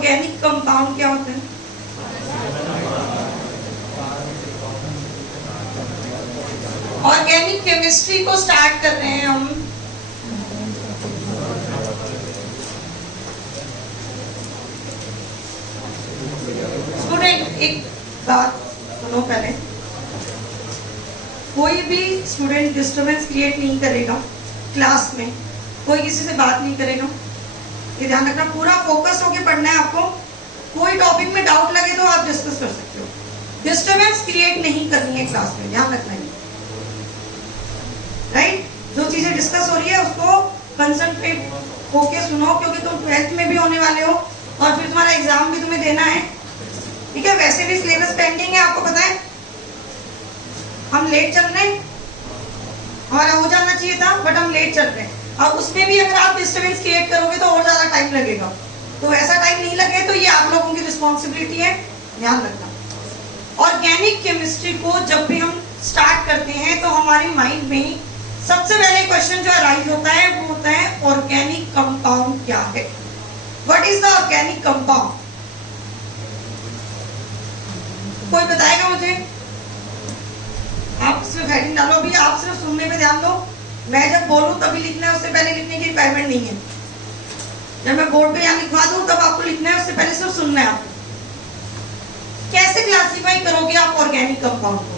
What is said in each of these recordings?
Organic compound क्या होते हैं? ऑर्गेनिक केमिस्ट्री को स्टार्ट कर रहे हैं हम। स्टूडेंट एक बात सुनो, पहले कोई भी स्टूडेंट डिस्टरबेंस क्रिएट नहीं करेगा क्लास में, कोई किसी से बात नहीं करेगा, ये ध्यान रखना। पूरा फोकस होके पढ़ना है आपको। कोई टॉपिक में डाउट लगे तो आप डिस्कस कर सकते हो, डिस्टरबेंस क्रिएट नहीं करनी है क्लास में, ध्यान रखना है। राइट, जो चीजें डिस्कस हो रही है उसको कंसंट्रेट होके सुनो, क्योंकि तुम 12th में भी होने वाले हो और फिर तुम्हारा एग्जाम भी तुम्हें देना है, ठीक है। वैसे भी सिलेबस पेंडिंग है, आपको पता है। हम लेट चल रहे हैं, हमारा हो जाना चाहिए था बट हम लेट चल रहे हैं। अब उसमें भी अगर आप डिस्टरबेंस क्रिएट करोगे तो और ज्यादा टाइम लगेगा, तो ऐसा टाइम नहीं लगे तो ये आप लोगों की रिस्पॉन्सिबिलिटी है, ध्यान रखना। ऑर्गेनिक केमिस्ट्री को जब भी हम स्टार्ट करते हैं तो हमारे माइंड में सबसे पहले क्वेश्चन जो अराइज होता है वो होता है ऑर्गेनिक कंपाउंड क्या है। What is the organic compound? कोई बताएगा मुझे? आप सिर्फ हेडिंग डालो, अभी आप सिर्फ सुनने पे ध्यान दो। मैं जब बोलूं तभी लिखना है, उससे पहले लिखने की रिक्वायरमेंट नहीं है। जब मैं बोर्ड पे यहाँ लिखवा दूं तब आपको लिखना है, उससे पहले सिर्फ सुनना है आपको। कैसे क्लासिफाई करोगे आप ऑर्गेनिक कंपाउंड को?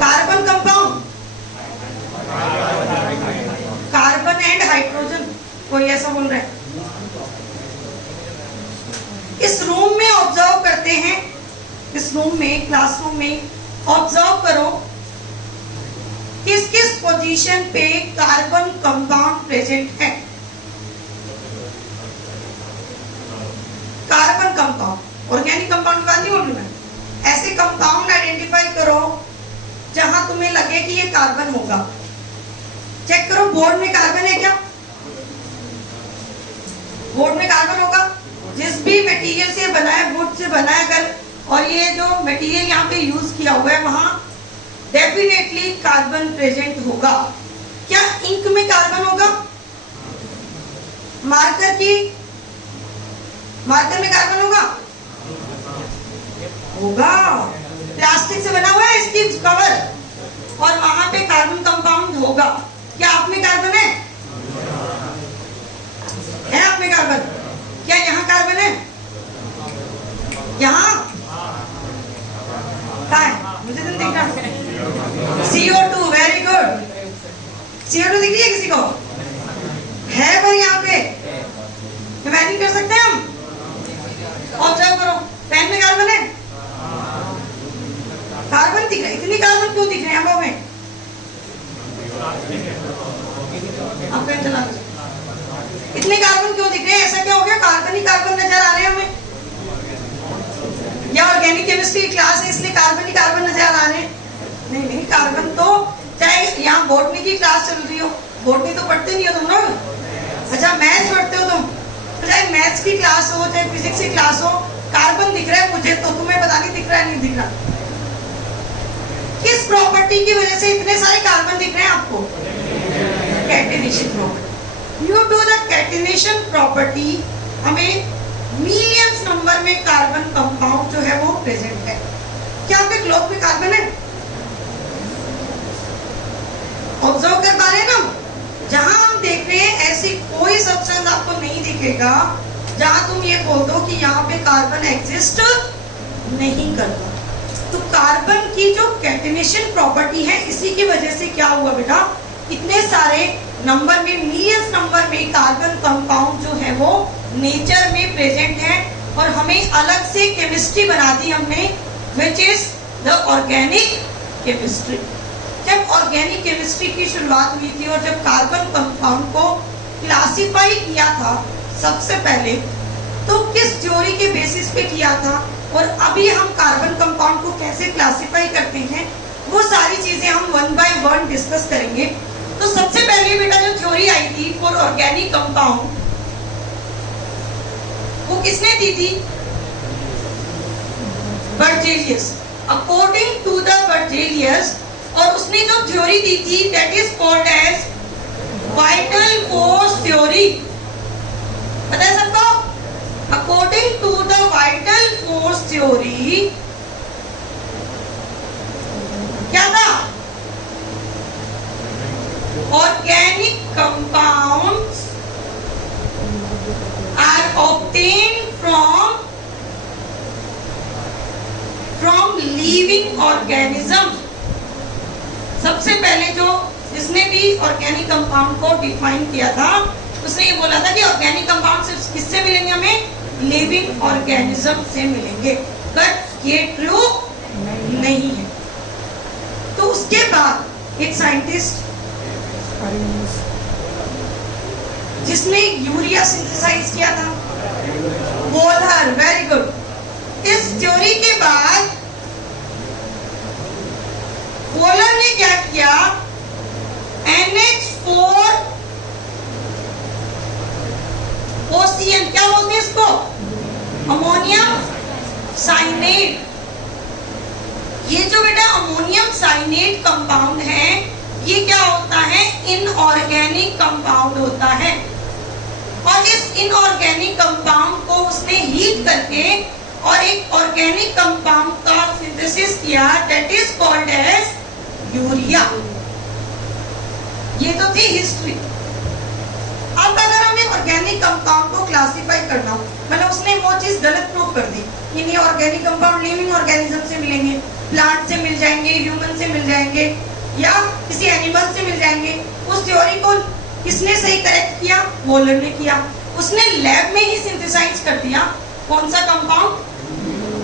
Carbon compound, carbon and hydrogen, कोई ऐसा बोल रहा है? इस रूम में ऑब्जर्व करते हैं, इस रूम में क्लासरूम में ऑब्जर्व करो किस किस पोजीशन पे कार्बन कंपाउंड प्रेजेंट है। कार्बन कंपाउंड, ऑर्गेनिक कंपाउंड का नहीं बोल रही मैं, ऐसे कंपाउंड आइडेंटिफाई करो जहां तुम्हें लगे कि ये कार्बन होगा। चेक करो बोर्ड में कार्बन है क्या? बोर्ड में कार्बन होगा। जिस भी मटेरियल से बना है, वुड से बना है अगर, और ये जो मटेरियल यहाँ पे यूज किया हुआ है वहां डेफिनेटली कार्बन प्रेजेंट होगा। क्या इंक में कार्बन होगा? मार्कर में कार्बन होगा? होगा। प्लास्टिक से बना हुआ है इसकी कवर और वहां पे कार्बन कंपाउंड होगा। क्या आप में कार्बन है? आप में कार्बन? क्या यहाँ कार्बन है? यहाँ कहाँ है? मुझे तो नहीं दिख रहा। CO2, very good. CO2 दिख रही है किसी को? है पर यहाँ पे इमेजिन कर सकते हैं हम। ऑब्जर्व करो, पेन में कार्बन है? कार्बन दिख रहा है। इतनी कार्बन क्यों दिख रहे हैं हम में? आप पेन चला दो। इतने कार्बन क्यों दिख रहे हैं? ऐसा क्या हो गया? कार्बन ही कार्बन नजर आ रहे हैं हमें। या ऑर्गेनिक केमिस्ट्री क्लास है इसलिए कार्बन ही कार्बन नजर आ रहे हैं? नहीं, कार्बन तो चाहे यहाँ बॉटनी की क्लास चल रही हो, बॉटनी तो पढ़ते नहीं हो तुम लोग। अच्छा, मैथ्स पढ़ते हो तुम, तो चाहे मैथ्स की क्लास हो चाहे फिजिक्स की क्लास हो, कार्बन दिख रहा है मुझे, तो तुम्हें पता नहीं दिख रहा है नहीं दिख रहा। किस प्रॉपर्टी की वजह से इतने सारे कार्बन दिख रहे हैं आपको? Catenation property. Due to the catenation property हमें मिलियंस नंबर में कार्बन कंपाउंड जो है वो प्रेजेंट है। क्या आपके ग्लोब में कार्बन है? ऑब्जर्व कर पा रहे हैं ना? जहां हम देख रहे हैं ऐसी कोई सब्सटेंस आपको नहीं दिखेगा जहां तुम ये बोल दो कि यहाँ पे कार्बन एग्जिस्ट नहीं करता। तो कार्बन की जो कैटिनेशन प्रॉपर्टी है, इसी की वजह से क्या हुआ बेटा, इतने सारे नंबर में, मिलियंस नंबर में कार्बन कंपाउंड जो है वो नेचर में प्रेजेंट है और हमें अलग से केमिस्ट्री बना दी हमने, which is the organic chemistry. जब ऑर्गेनिक केमिस्ट्री की शुरुआत हुई थी और जब कार्बन कंपाउंड को क्लासिफाई किया था सबसे पहले, तो किस थ्योरी के बेसिस पे किया था और अभी हम कार्बन कंपाउंड को कैसे क्लासिफाई करते हैं, वो सारी चीजें हम वन बाय वन डिस्कस करेंगे। तो सबसे पहले बेटा जो थ्योरी आई थी फॉर ऑर्गेनिक कंपाउंड, वो किसने दी थी? Berzelius. According to the Berzelius, और उसने जो थ्योरी दी थी that is called as vital force theory. पता है सबको? ऑर्गेनिज्म, सबसे पहले जो जिसने भी ऑर्गेनिक कंपाउंड को डिफाइन किया था उसने ये बोला था कि ऑर्गेनिक कंपाउंड सिर्फ किससे मिलेंगे, हमें लिविंग ऑर्गेनिज्म से मिलेंगे, बट ये ट्रू नहीं है। तो उसके बाद एक साइंटिस्ट जिसने यूरिया सिंथेसाइज किया था, वोलर, वेरी गुड। इस थ्योरी के बाद वोलर ने क्या किया, NH4 OCN, क्या बोलते हैं इसको, अमोनियम साइनेट। ये जो बेटा अमोनियम साइनेट कंपाउंड है, ये क्या होता है, इनऑर्गेनिक कंपाउंड होता है। और इस इनऑर्गेनिक कंपाउंड को उसने हीट करके और एक ऑर्गेनिक कंपाउंड का सिंथेसिस किया, that is called as urea. ये तो थी हिस्ट्री। अब अगर हमें ऑर्गेनिक कंपाउंड को क्लासिफाई करना हो, मतलब उसने वो चीज गलत प्रूव कर दी कि नहीं ऑर्गेनिक कंपाउंड लिविंग ऑर्गेनिज्म से मिलेंगे, प्लांट से मिल जाएंगे, ह्यूमन से मिल जाएंगे या किसी एनिमल से मिल जाएंगे। उस थ्योरी को किसने सही करेक्ट किया, वोलर ने किया। उसने लैब में ही सिंथेसाइज कर दिया कौन सा कंपाउंड,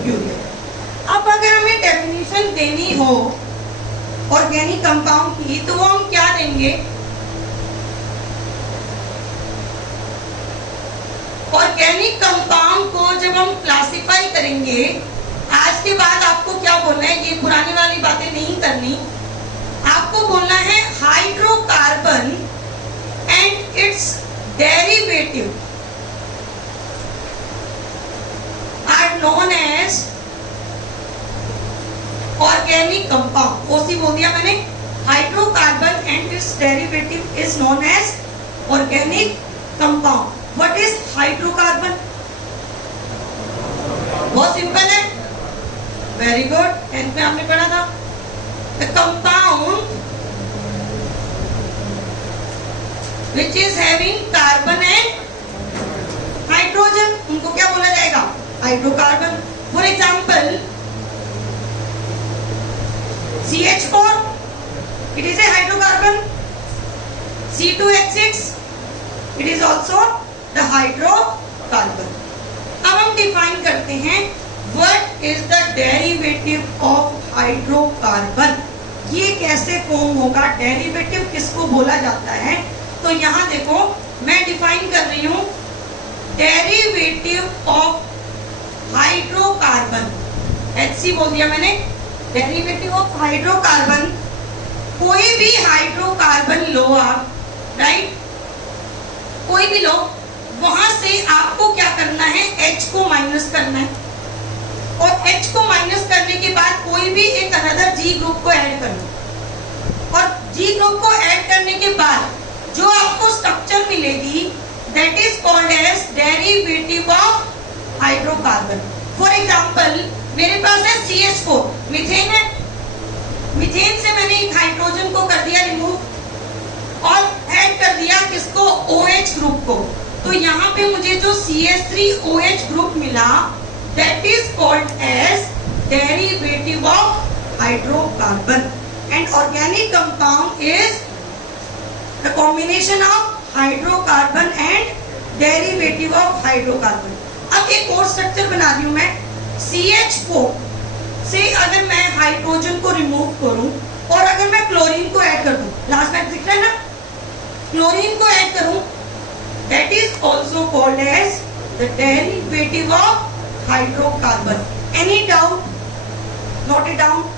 यूरिया। अब अगर हमें डेफिनेशन देनी हो ऑर्गेनिक कंपाउंड की तो वो हम क्या देंगे, ऑर्गेनिक कंपाउंड को जब हम क्लासिफाई करेंगे, आज के बाद आपको क्या बोलना है, ये पुरानी वाली बातें नहीं करनी, आपको बोलना है hydrocarbon and its derivative are known as organic compound. OC बोल दिया मैंने, hydrocarbon and its derivative is known as organic compound. What is hydrocarbon, बहुत सिंपल है, वेरी गुड, 10th में आपने पढ़ा था। The compound which is having carbon and hydrogen, उनको क्या बोला जाएगा, hydrocarbon. For example CH4, it is a hydrocarbon. C2H6, it is also the hydrocarbon. अब हम डिफाइन करते हैं what is the derivative of hydrocarbon, ये कैसे फॉर्म होगा, डेरिवेटिव किसको बोला जाता है। तो यहाँ देखो मैं डिफाइन कर रही हूँ डेरिवेटिव ऑफ हाइड्रोकार्बन, HC बोल दिया मैंने, डेरिवेटिव ऑफ हाइड्रोकार्बन। कोई भी हाइड्रोकार्बन लो आप, राइट, कोई भी लो, वहां से आपको क्या करना है, H को माइनस करना है, और H को माइनस करने के बाद कोई भी एक अनदर G ग्रुप को ऐड करना, और G ग्रुप को ऐड करने के बाद जो आपको स्ट्रक्चर मिलेगी that is called as derivative of hydrocarbon. For example मेरे पास है CH4, मीथेन है, मीथेन से मैंने एक हाइड्रोजन को कर दिया रिमूव और ऐड कर दिया किसको, OH ग्रुप को। तो यहाँ पे मुझे जो CH3OH ग्रुप मिला that is called as derivative of hydrocarbon. And organic compound is the combination of hydrocarbon and derivative of hydrocarbon. अब एक और स्ट्रक्चर बना रही हूं मैं, CH4 से अगर मैं हाइड्रोजन को रिमूव करूं और अगर मैं क्लोरीन को ऐड कर दूं, लास्ट में दिख रहा है ना, क्लोरीन को ऐड करूं, that is also called as the derivative of hydrocarbon. Any doubt, note it down.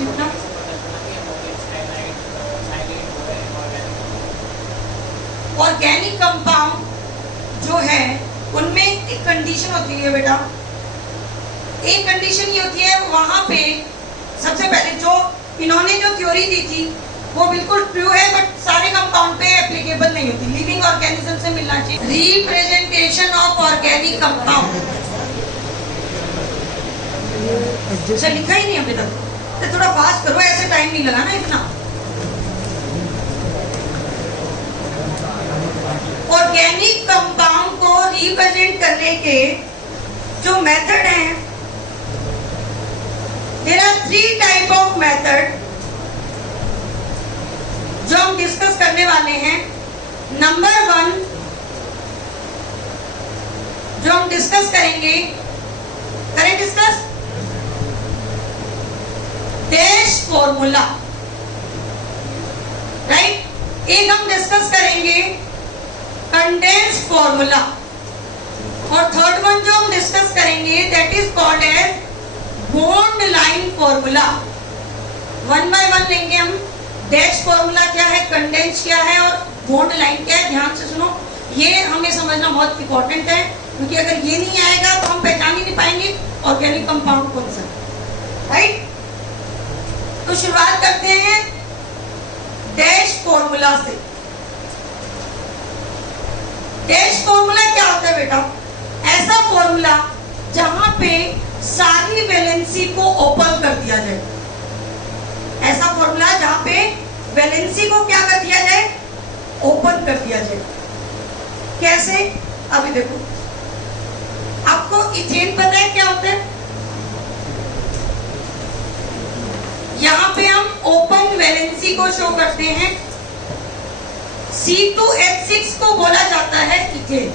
जितना ऑर्गेनिक कंपाउंड जो है उनमें एक कंडीशन होती है बेटा, एक कंडीशन ये होती है वहां पे सबसे पहले जो इन्होंने जो थ्योरी दी थी वो बिल्कुल ट्रू है, बट सारे कंपाउंड पे एप्लीकेबल नहीं होती, लिविंग ऑर्गेनिज्म से मिलना चाहिए। रिप्रेजेंटेशन ऑफ ऑर्गेनिक कंपाउंड जैसे लिखा ही नहीं अभी तक, तो थोड़ा फास्ट करो, ऐसे टाइम नहीं लगा ना इतना। ऑर्गेनिक कंपाउंड को रिप्रेजेंट करने के जो मेथड हैं, there are 3 type of method जो हम डिस्कस करने वाले हैं। नंबर 1 जो हम डिस्कस करेंगे, करें डिस्कस डैश फॉर्मूला, राइट। एक हम डिस्कस करेंगे कंडेंस फॉर्मूला, और थर्ड वन जो हम डिस्कस करेंगे that is called as bond line formula. 1 by 1 लेंगे हम। डैश फॉर्मूला क्या है, कंडेंस क्या है और बॉन्ड लाइन क्या है, ध्यान से सुनो, ये हमें समझना बहुत इंपॉर्टेंट है, क्योंकि अगर ये नहीं आएगा तो हम पहचान ही नहीं पाएंगे ऑर्गेनिक कंपाउंड कौन सा, राइट। तो शुरुआत करते हैं डैश फॉर्मूला से। डैश फॉर्मूला क्या होता है बेटा, ऐसा फॉर्मूला जहां पे सारी वैलेंसी को ओपन कर दिया जाए, ऐसा फॉर्मूला जहां पे वैलेंसी को क्या कर दिया जाए, ओपन कर दिया जाए। कैसे, अभी देखो, आपको इथेन पता है क्या होता है, यहां पे हम ओपन वैलेंसी को शो करते हैं, C2H6 को बोला जाता है इथेन,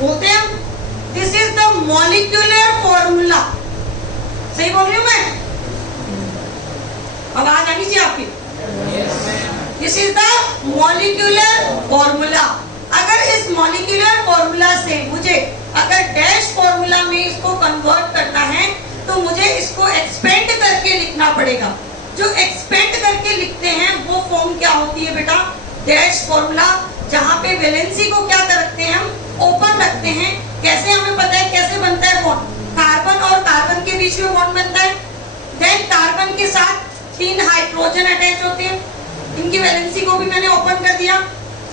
बोलते हैं हम, this is the molecular formula. सही बोल रही हूं मैं, आवाज आनी चाहिए आपकी। This is the molecular formula. अगर इस मॉलिक्यूलर फॉर्मूला से मुझे अगर डैश फॉर्मूला में इसको कन्वर्ट करना है तो मुझे इसको एक्सपेंड करके लिखना पड़ेगा। जो एक्सपेंड करके लिखते हैं वो फॉर्म क्या होती है बेटा, डैश फॉर्मूला, जहां पे वैलेंसी को क्या रखते हैं, हम ओपन रखते हैं। कैसे हमें पता है कैसे बनता है बॉन्ड, कार्बन और कार्बन के बीच में बॉन्ड बनता है, देन कार्बन के साथ 3 हाइड्रोजन अटैच होते हैं, इनकी वैलेंसी को भी मैंने ओपन कर दिया।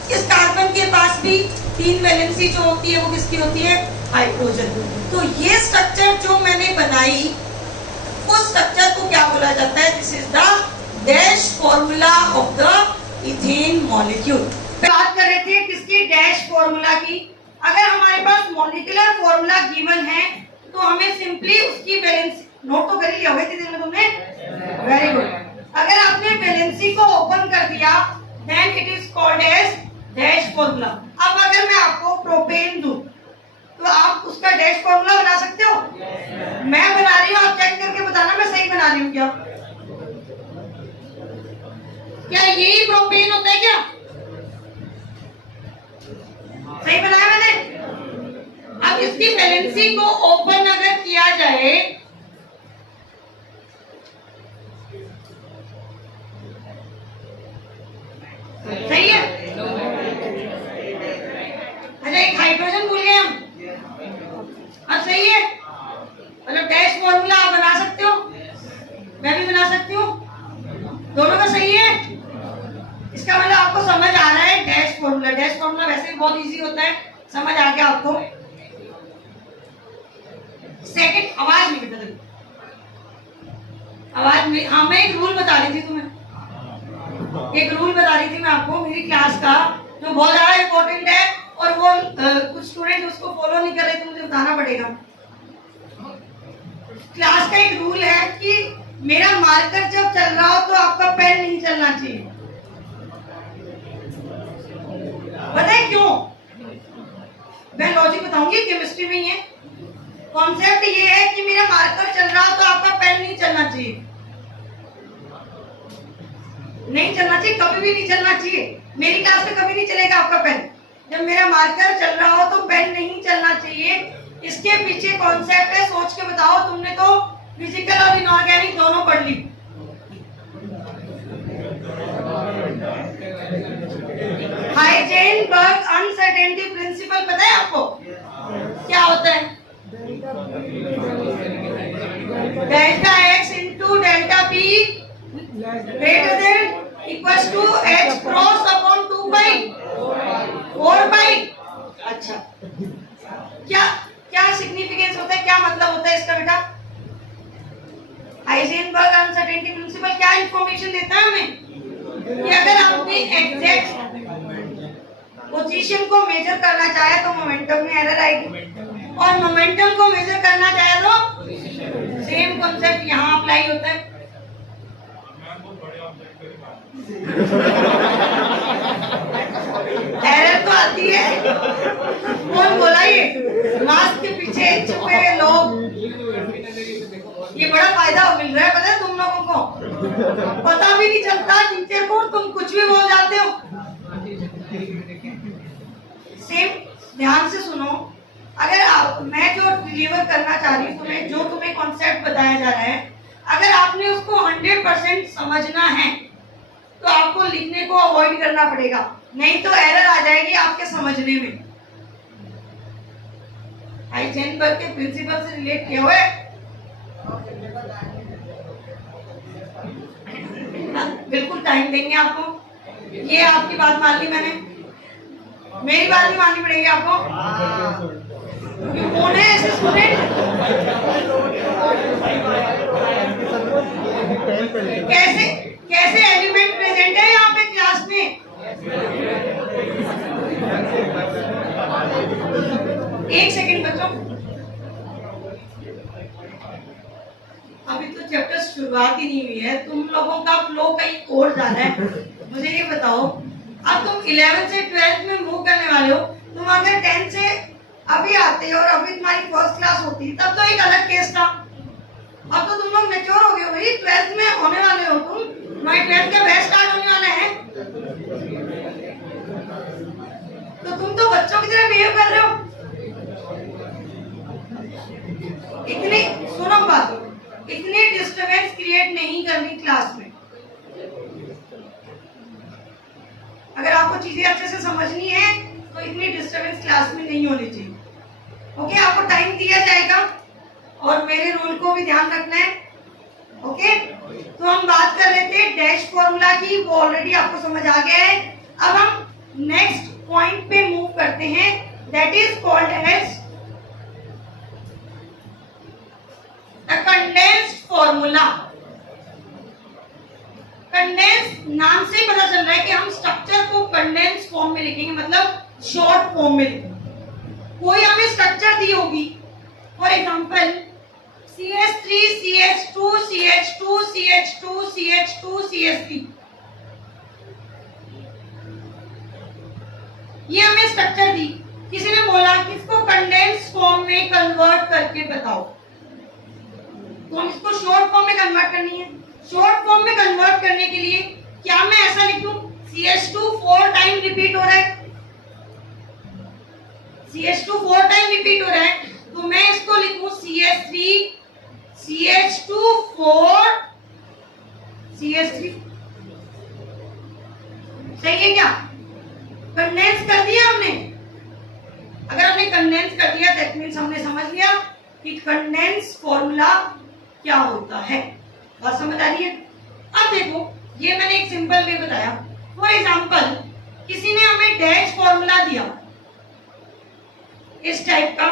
इस कार्बन के पास भी 3 वैलेंसी जो होती है वो किसकी होती है, हाइड्रोजन। तो ये स्ट्रक्चर जो मैंने बनाई उस स्ट्रक्चर को क्या बोला जाता है, this is the dash formula of the ethane molecule. बात कर रहे थे किसकी, डैश फॉर्मूला की। अगर हमारे पास मॉलिक्यूलर फॉर्मूला गिवन है तो हमें सिंपली उसकी वैलेंसी, नोट तो कर लिया हुआ थी दिन में तुमने, वेरी गुड। अगर आपने वैलेंसी को ओपन कर दिया then it is called as dash formula. अब अगर मैं आपको प्रोपेन दूं तो आप उसका डैश फॉर्मूला बना सकते हो, मैं बना रही हूँ, आप चेक करके बताना मैं सही बना रही हूँ क्या, क्या यही प्रोपेन होता है क्या, सही बनाया मैंने। अब इसकी वैलेंसी को ओपन अगर किया जाए सही है, अच्छा एक हाइड्रोजन भूल गए हम, अब सही है, मतलब डैश फॉर्मूला आप बना सकते हो, मैं भी बना सकती हूँ, दोनों का सही है। इसका मतलब आपको समझ आ रहा है डैश फॉर्मूला। डैश फॉर्मूला वैसे भी बहुत इजी होता है, समझ आ गया आपको। सेकंड, आवाज नहीं बता, आवाज में, हाँ मैं एक रूल बता रही थी तुम्हें, एक रूल बता रही थी मैं आपको मेरी क्लास का, जो बहुत ज्यादा इंपॉर्टेंट है, और वो कुछ स्टूडेंट उसको फॉलो नहीं कर रहे तो मुझे बताना पड़ेगा। क्लास का एक रूल है कि मेरा मार्कर जब चल रहा हो तो आपका पेन नहीं चलना चाहिए। पता है क्यों, मैं लॉजिक बताऊंगी, केमिस्ट्री में ही है। कॉन्सेप्ट ये है कि मेरा मार्कर चल रहा हो तो आपका पेन नहीं चलना चाहिए, नहीं चलना चाहिए, कभी भी नहीं चलना चाहिए। मेरी क्लास में कभी नहीं चलेगा आपका पेन, जब मेरा मार्कर चल रहा हो तो पेन नहीं चलना चाहिए। इसके पीछे कॉन्सेप्ट है, सोच के बताओ। तुमने तो फिजिकल और इनऑर्गेनिक दोनों पढ़ ली, हाइजेनबर्ग अनसर्टेनिटी प्रिंसिपल पता है आपको क्या होता है? Delta X into delta P greater than equals to H cross upon 2 pi 4 pi. अच्छा, क्या क्या सिग्निफिकेंस होता है, क्या मतलब होता है इसका बेटा? हाइजेनबर्ग अनसर्टेनिटी प्रिंसिपल क्या इंफॉर्मेशन देता है हमें कि अगर आपने एग्जैक्ट पोजीशन को मेजर करना चाहे तो मोमेंटम में एरर आएगी, और मोमेंटम को मेजर करना चाहे तो सेम कॉन्सेप्ट यहाँ अप्लाई होता है। एरर तो आती है, कौन बोला ये? मास्क के पीछे छुपे हुए लोग, ये बड़ा फायदा मिल रहा है पता है तुम लोगों को, पता भी नहीं चलता टीचर को, तुम कुछ भी बोल जाते हो। सेम ध्यान से सुनो, अगर मैं जो डिलीवर करना चाह रही हूँ तुम्हें, जो तुम्हें कॉन्सेप्ट बताया जा रहा है, अगर आपने उसको 100% समझना है तो आपको लिखने को अवॉइड करना पड़ेगा, नहीं तो एरर आ जाएगी आपके समझने में। हाइजेनबर्ग के प्रिंसिपल से रिलेट किया हुआ है, बिल्कुल टाइम देंगे आपको। ये आपकी बात मान ली मैंने, मेरी बात नहीं माननी पड़ेगी आपको। कौन है ऐसे स्टूडेंट? कैसे कैसे एलिमेंट प्रेजेंट है यहाँ पे क्लास में? एक सेकंड बच्चों, अभी तो चैप्टर शुरुआत ही नहीं हुई है, तुम लोगों का फ्लो कहीं और जा रहा है। मुझे ये बताओ, अब तुम 11th से 12th में मूव करने वाले हो, तुम अगर 10th से अभी आते और अभी तुम्हारी फर्स्ट क्लास होती तब तो एक अलग केस था। अब तो तुम लोग मैच्योर हो गए हो भाई, 12th में होने वाले हो तुम, तुम्हारी 12th का बैच स्टार्ट होने वाला है, तो तुम तो बच्चों की तरह बिहेव कर रहे हो। इतनी सुनो बात, इतनी डिस्टर्बेंस क्रिएट नहीं करनी क्लास में। अगर आपको चीजें अच्छे से समझनी है तो इतनी डिस्टर्बेंस क्लास में नहीं होनी चाहिए। ओके, आपको टाइम दिया जाएगा और मेरे रूल को भी ध्यान रखना है। ओके, तो हम बात कर रहे थे डैश फॉर्मूला की, वो ऑलरेडी आपको समझ आ गया है। अब हम नेक्स्ट पॉइंट पे मूव करते हैं, that is called as the condensed formula. Condense नाम से ही पता चल रहा है कि हम स्ट्रक्चर को कंडेंस फॉर्म में लिखेंगे, मतलब शॉर्ट फॉर्म में लिखेंगे। कोई हमें स्ट्रक्चर दी होगी, for example CH3 CH2 CH2 CH2 CH2 CH3, ये हमें स्ट्रक्चर दी, किसी ने बोला कि इसको कंडेंस फॉर्म में कन्वर्ट करके बताओ, तो हम इसको शॉर्ट फॉर्म में कन्वर्ट करनी है। शॉर्ट फॉर्म में कन्वर्ट करने के लिए क्या मैं ऐसा लिख दूं, CH2 4 टाइम रिपीट हो रहा है, CH2 4 टाइम रिपीट हो रहा है, तो मैं इसको लिखूं CH3 CH2 4 CH3। सही है क्या? कंडेंस कर दिया हमने। अगर हमने कंडेंस कर दिया दैट मींस हमने समझ लिया कि कंडेंस फॉर्मूला क्या होता है। बात समझ आ रही है? अब देखो, ये मैंने एक सिंपल वे बताया। फॉर एग्जांपल किसी ने हमें डैश फॉर्मूला दिया इस टाइप का,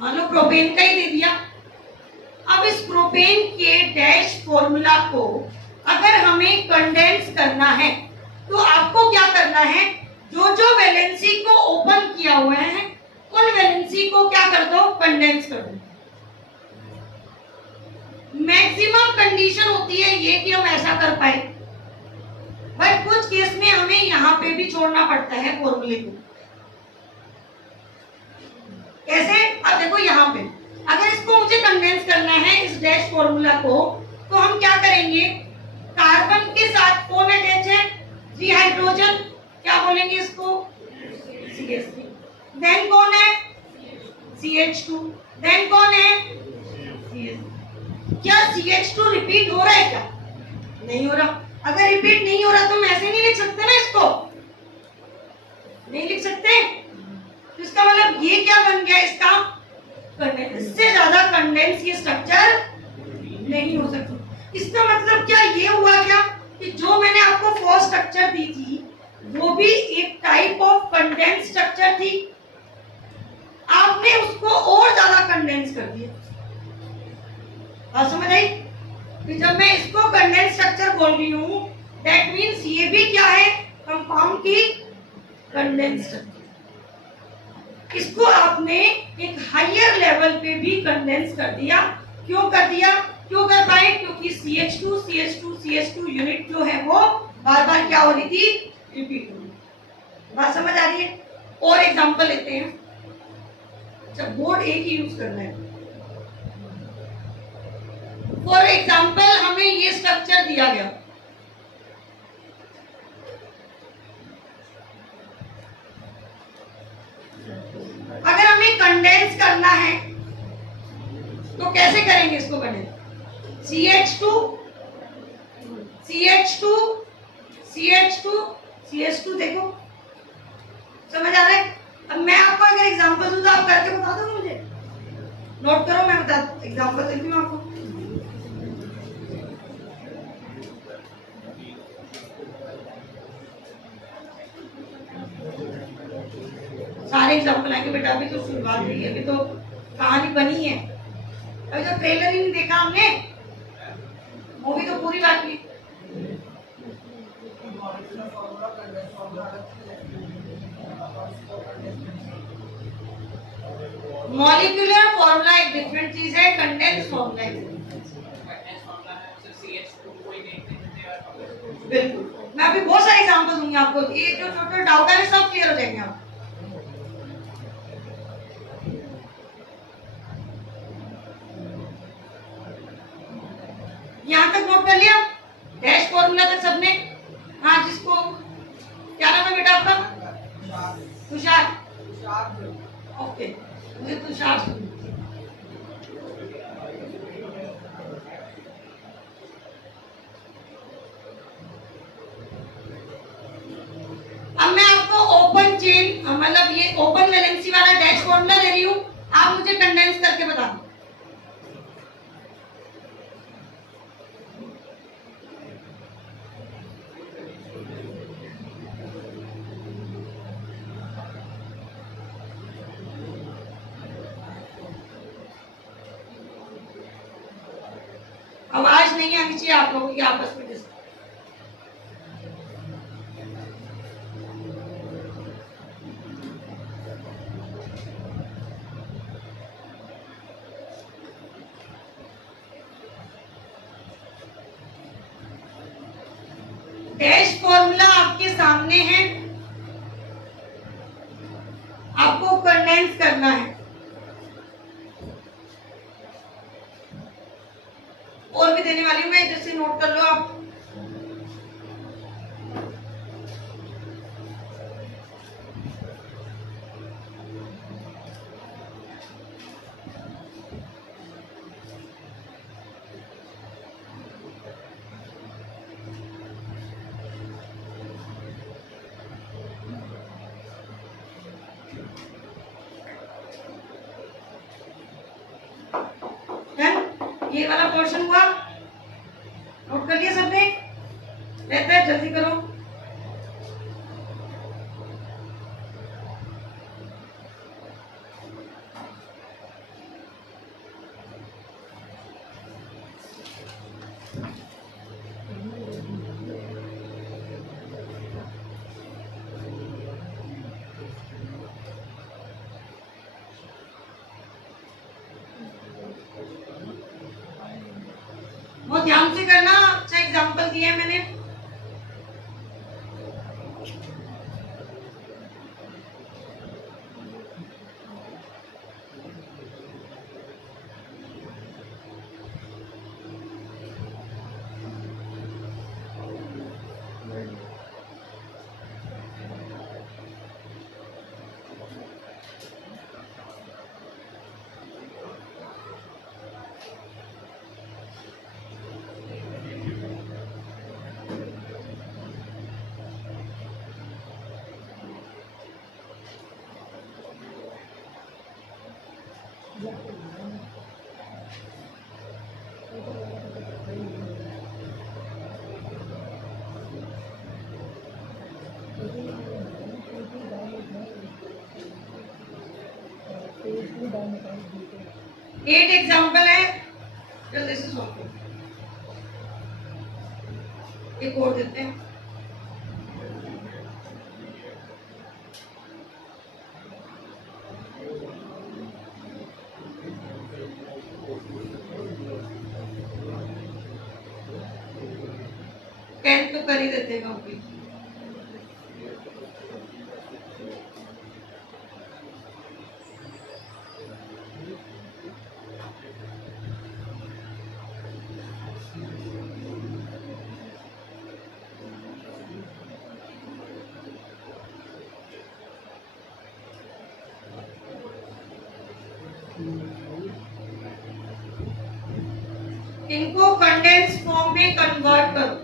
मान लो प्रोपेन का ही दे दिया। अब इस प्रोपेन के डैश फॉर्मूला को अगर हमें कंडेंस करना है तो आपको क्या करना है, जो जो वैलेंसी को ओपन किया हुआ है उन वैलेंसी को क्या कर दो, कंडेंस कर दो। मैक्सिमम कंडीशन होती है ये कि हम ऐसा कर पाए, बट कुछ केस में हमें यहाँ पे भी छोड़ना पड़ता है फॉर्मूले को। कैसे? अब देखो यहाँ पे अगर इसको मुझे कंडेंस करना है इस डैश फॉर्मूला को, तो हम क्या करेंगे, कार्बन के साथ कौन अटैच है, 3 हाइड्रोजन, क्या बोलेंगे इसको, CH3। देन कौन है, CH2। देन कौन है, CH3। क्या CH2 रिपीट हो रहा है क्या? नहीं हो रहा। अगर रिपीट नहीं हो रहा तो हम ऐसे नहीं लिख सकते ना, इसको नहीं लिख सकते। तो इसका मतलब ये क्या बन गया, इसका इससे ज्यादा कंडेंस ये स्ट्रक्चर नहीं हो सकता। इसका मतलब क्या ये हुआ क्या कि जो मैंने आपको 4 स्ट्रक्चर दी थी वो भी एक टाइप ऑफ कंडेंस स्ट्रक्चर थी, आपने उसको और ज्यादा कंडेंस कर दिया। बात समझ आई? कि जब मैं इसको कंडेंस स्ट्रक्चर बोल रही हूं दैट मींस ये भी क्या है, कंपाउंड की कंडेंस स्ट्रक्चर। इसको आपने एक हायर लेवल पे भी कंडेंस कर दिया। क्यों कर दिया, क्यों कर पाए? क्योंकि CH2 यूनिट जो है वो बार बार क्या हो रही थी, रिपीट हो रही। बात समझ आ रही है? और एग्जांपल लेते हैं। अच्छा, बोर्ड एक ही यूज करना है। फॉर एग्जांपल हमें ये स्ट्रक्चर दिया गया, अगर हमें कंडेंस करना है तो कैसे करेंगे इसको? कंडेंस CH2 देखो, समझ आ रहा है? अब मैं आपको अगर एग्जांपल दूं तो आप करके बता दो मुझे, नोट करो, मैं बता एग्जांपल देती हूँ आपको। सारे एग्जांपल आएंगे बेटा, अभी तो शुरुआत हुई है, अभी तो कहानी बनी है, अभी तो ट्रेलर ही नहीं देखा हमने, मूवी तो पूरी बाकी। मॉलिक्यूलर फॉर्मूला एक डिफरेंट चीज है, कंडेंस फॉर्मूला एक बिल्कुल। मैं अभी बहुत सारे एग्जांपल दूंगी आपको, ये जो छोटे डाउट है सब क्लियर हो जाएंगे आप। यहां तक नोट कर लिया, डैश फॉर्मूला तक सबने? हाँ, जिसको क्या नाम है बेटा आपका? तुषार। ओके, मुझे तुषार अब मैं आपको ओपन चेन मतलब ये ओपन वैलेंसी वाला डैश फॉर्मूला दे रही हूं, आप मुझे कंडेंस करके बता दो। आवाज नहीं आनी चाहिए आप लोगों की आपस में। डैश फॉर्मूला आपके सामने है, आपको कंडेंस करना है। और भी देने वाली हूं मैं, जैसे नोट कर लो आप। ये वाला पोर्शन हुआ, नोट कर लिया सबने? रहता है, जल्दी करो। बहुत ध्यान से करना, अच्छा एग्जांपल दिया है मैंने। 8 एग्जाम्पल है, जल्दी से सॉल्व। एक और देते हैं। टेंथ तो कर ही देते हैं कंप्लीट। इनको कंडेंस फॉर्म में कन्वर्ट करो।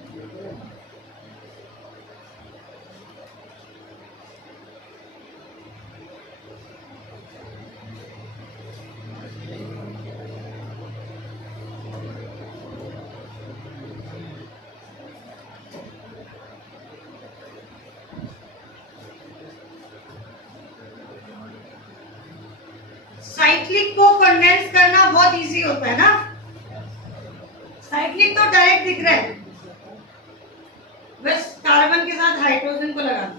साइक्लिक को कंडेंस करना बहुत इजी होता है ना। साइक्लिक तो डायरेक्ट दिख रहा है, बस कार्बन के साथ हाइड्रोजन को लगाना।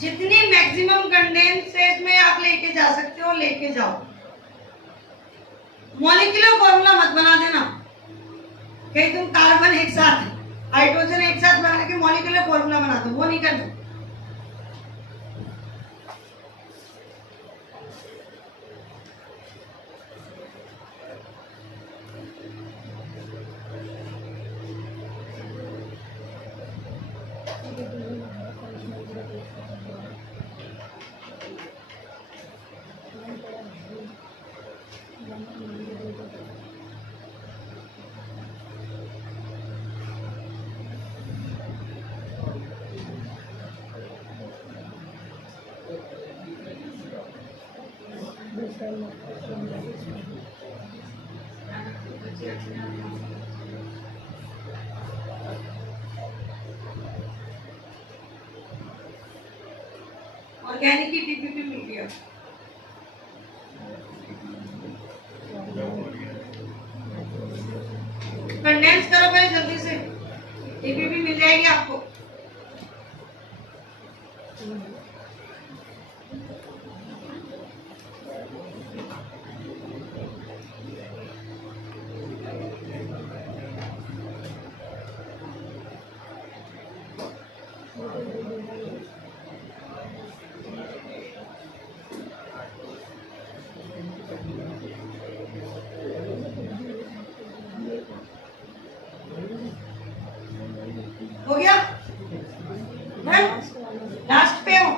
जितनी मैक्सिमम कंडेंसेज में आप लेके जा सकते हो लेके जाओ। मॉलिक्यूलर फॉर्मूला मत बना देना कि तुम कार्बन एक साथ हाइड्रोजन एक साथ बना के मॉलिक्यूलर फॉर्मूला बना दो, वो नहीं करना। ऑर्गेनिक की टीपीपी मिल गया। कंडेंस करो भाई जल्दी से, टीपीपी मिल जाएगी आपको। हो गया, लास्ट पे हो।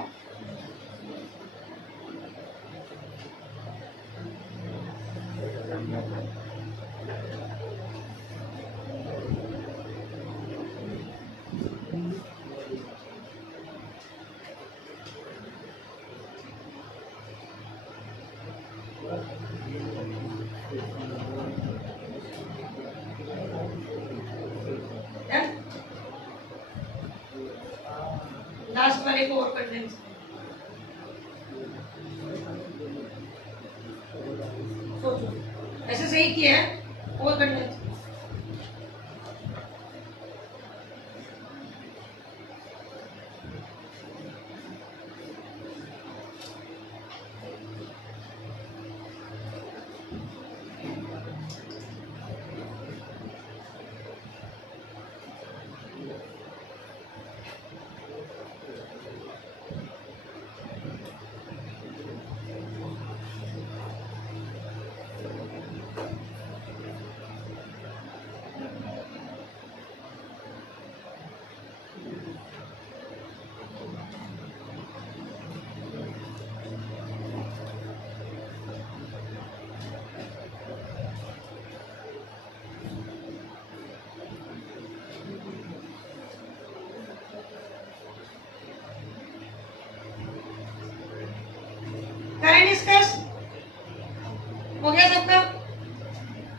लास्ट वाले को और कंडेंस सोचो, ऐसे सही किया है और कंडेंस।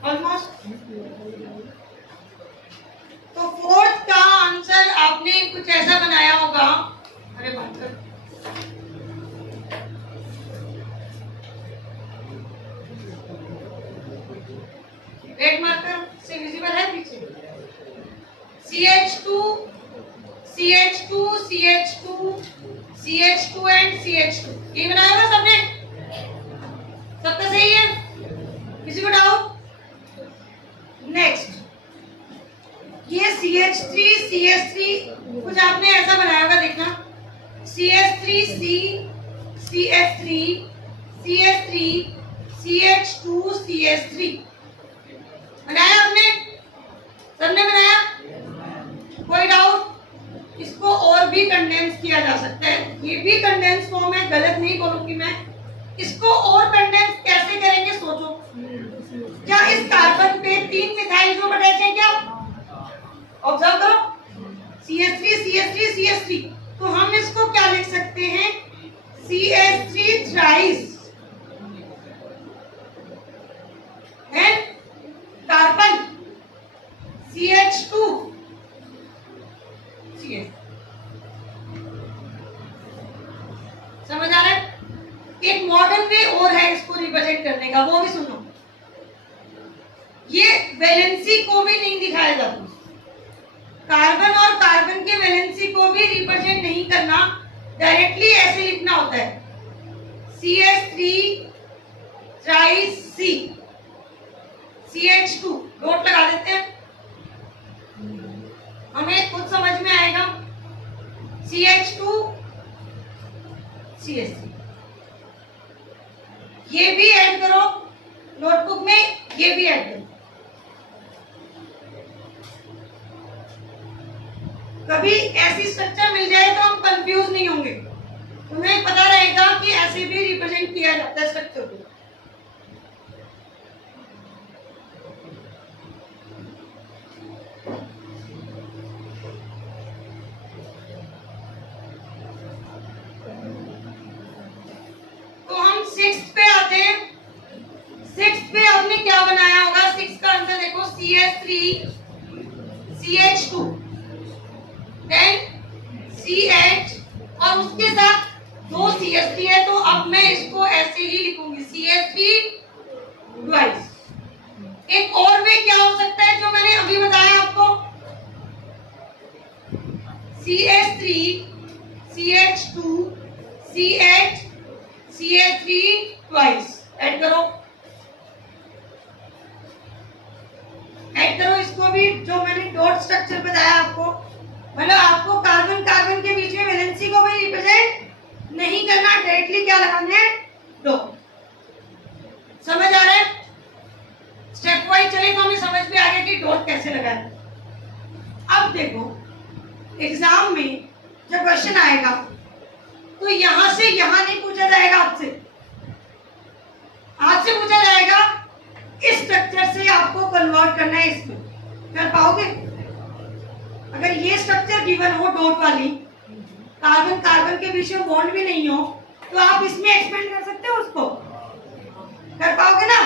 ऑलमोस्ट। तो फोर्थ का आंसर आपने कुछ ऐसा बनाया होगा, अरे बात कर, रेड मार्कर से विजिबल है पीछे, CH2 CH2 CH2 CH2 and CH2, ये बनाया होगा सबने, सबका सही है, किसी को डाउट? नेक्स्ट, ये CH3 CH3 कुछ आपने ऐसा बनाया होगा, देखना, CH3C CH3 CH3 CH2 CH3 बनाया आपने, सबने बनाया? कोई डाउट? इसको और भी कंडेंस किया जा सकता है, ये भी कंडेंस फॉर्म है, गलत नहीं बोलूंगी मैं। इसको और कंडेंस कैसे करेंगे सोचो। क्या इस कार्बन पे 3 मिथाइल ग्रुप अटैच है क्या? ऑब्जर्व करो, CH3 CH3 CH3, तो हम इसको क्या लिख सकते हैं, CH3 thrice and carbon CH2 CH। समझ आ रहा है? एक मॉडर्न वे और है इसको रिप्रेजेंट करने का, वो भी सुनो। ये वैलेंसी को भी नहीं दिखाया जाता, कार्बन और कार्बन के वैलेंसी को भी रिप्रेजेंट नहीं करना, डायरेक्टली ऐसे लिखना होता है, CH3 thrice C CH2 dot लगा देते हैं, हमें खुद समझ में आएगा, CH2 CH3, ये भी ऐड करो नोटबुक में, ये भी ऐड करो। कभी ऐसी स्ट्रक्चर मिल जाए तो हम कंफ्यूज नहीं होंगे, तुम्हें पता रहेगा कि ऐसे भी रिप्रेजेंट किया जाता है स्ट्रक्चर को। तो हम 6 पे आते हैं, 6 पे आपने क्या बनाया होगा, 6 का आंसर देखो, CH3 CH2 देन CH और उसके साथ 2 CH3 है, तो अब मैं इसको ऐसे ही लिखूंगी, CH3 ट्वाइस। एक और वे क्या हो सकता है जो मैंने अभी बताया आपको, CH3 CH2 CH CH3 twice, add करो, ऐड करो इसको भी, जो मैंने डॉट स्ट्रक्चर बताया आपको, मतलब आपको कार्बन कार्बन के बीच में वैलेंसी को भी रिप्रेजेंट नहीं करना, डायरेक्टली क्या लगाना है, डॉट। समझ आ रहा है? स्टेप वाइज चले तो हमें समझ में आ गया कि डॉट कैसे लगाना। अब देखो एग्जाम में जब क्वेश्चन आएगा तो यहां से यहां नहीं पूछा जाएगा आपसे, आपसे पूछा जाएगा इस स्ट्रक्चर से आपको कन्वर्ट करना है इसमें, कर पाओगे? अगर ये स्ट्रक्चर गिवन हो डॉट वाली, कार्बन कार्बन के बीच में बॉन्ड भी नहीं हो, तो आप इसमें एक्सपेंड कर सकते हो उसको, कर पाओगे ना?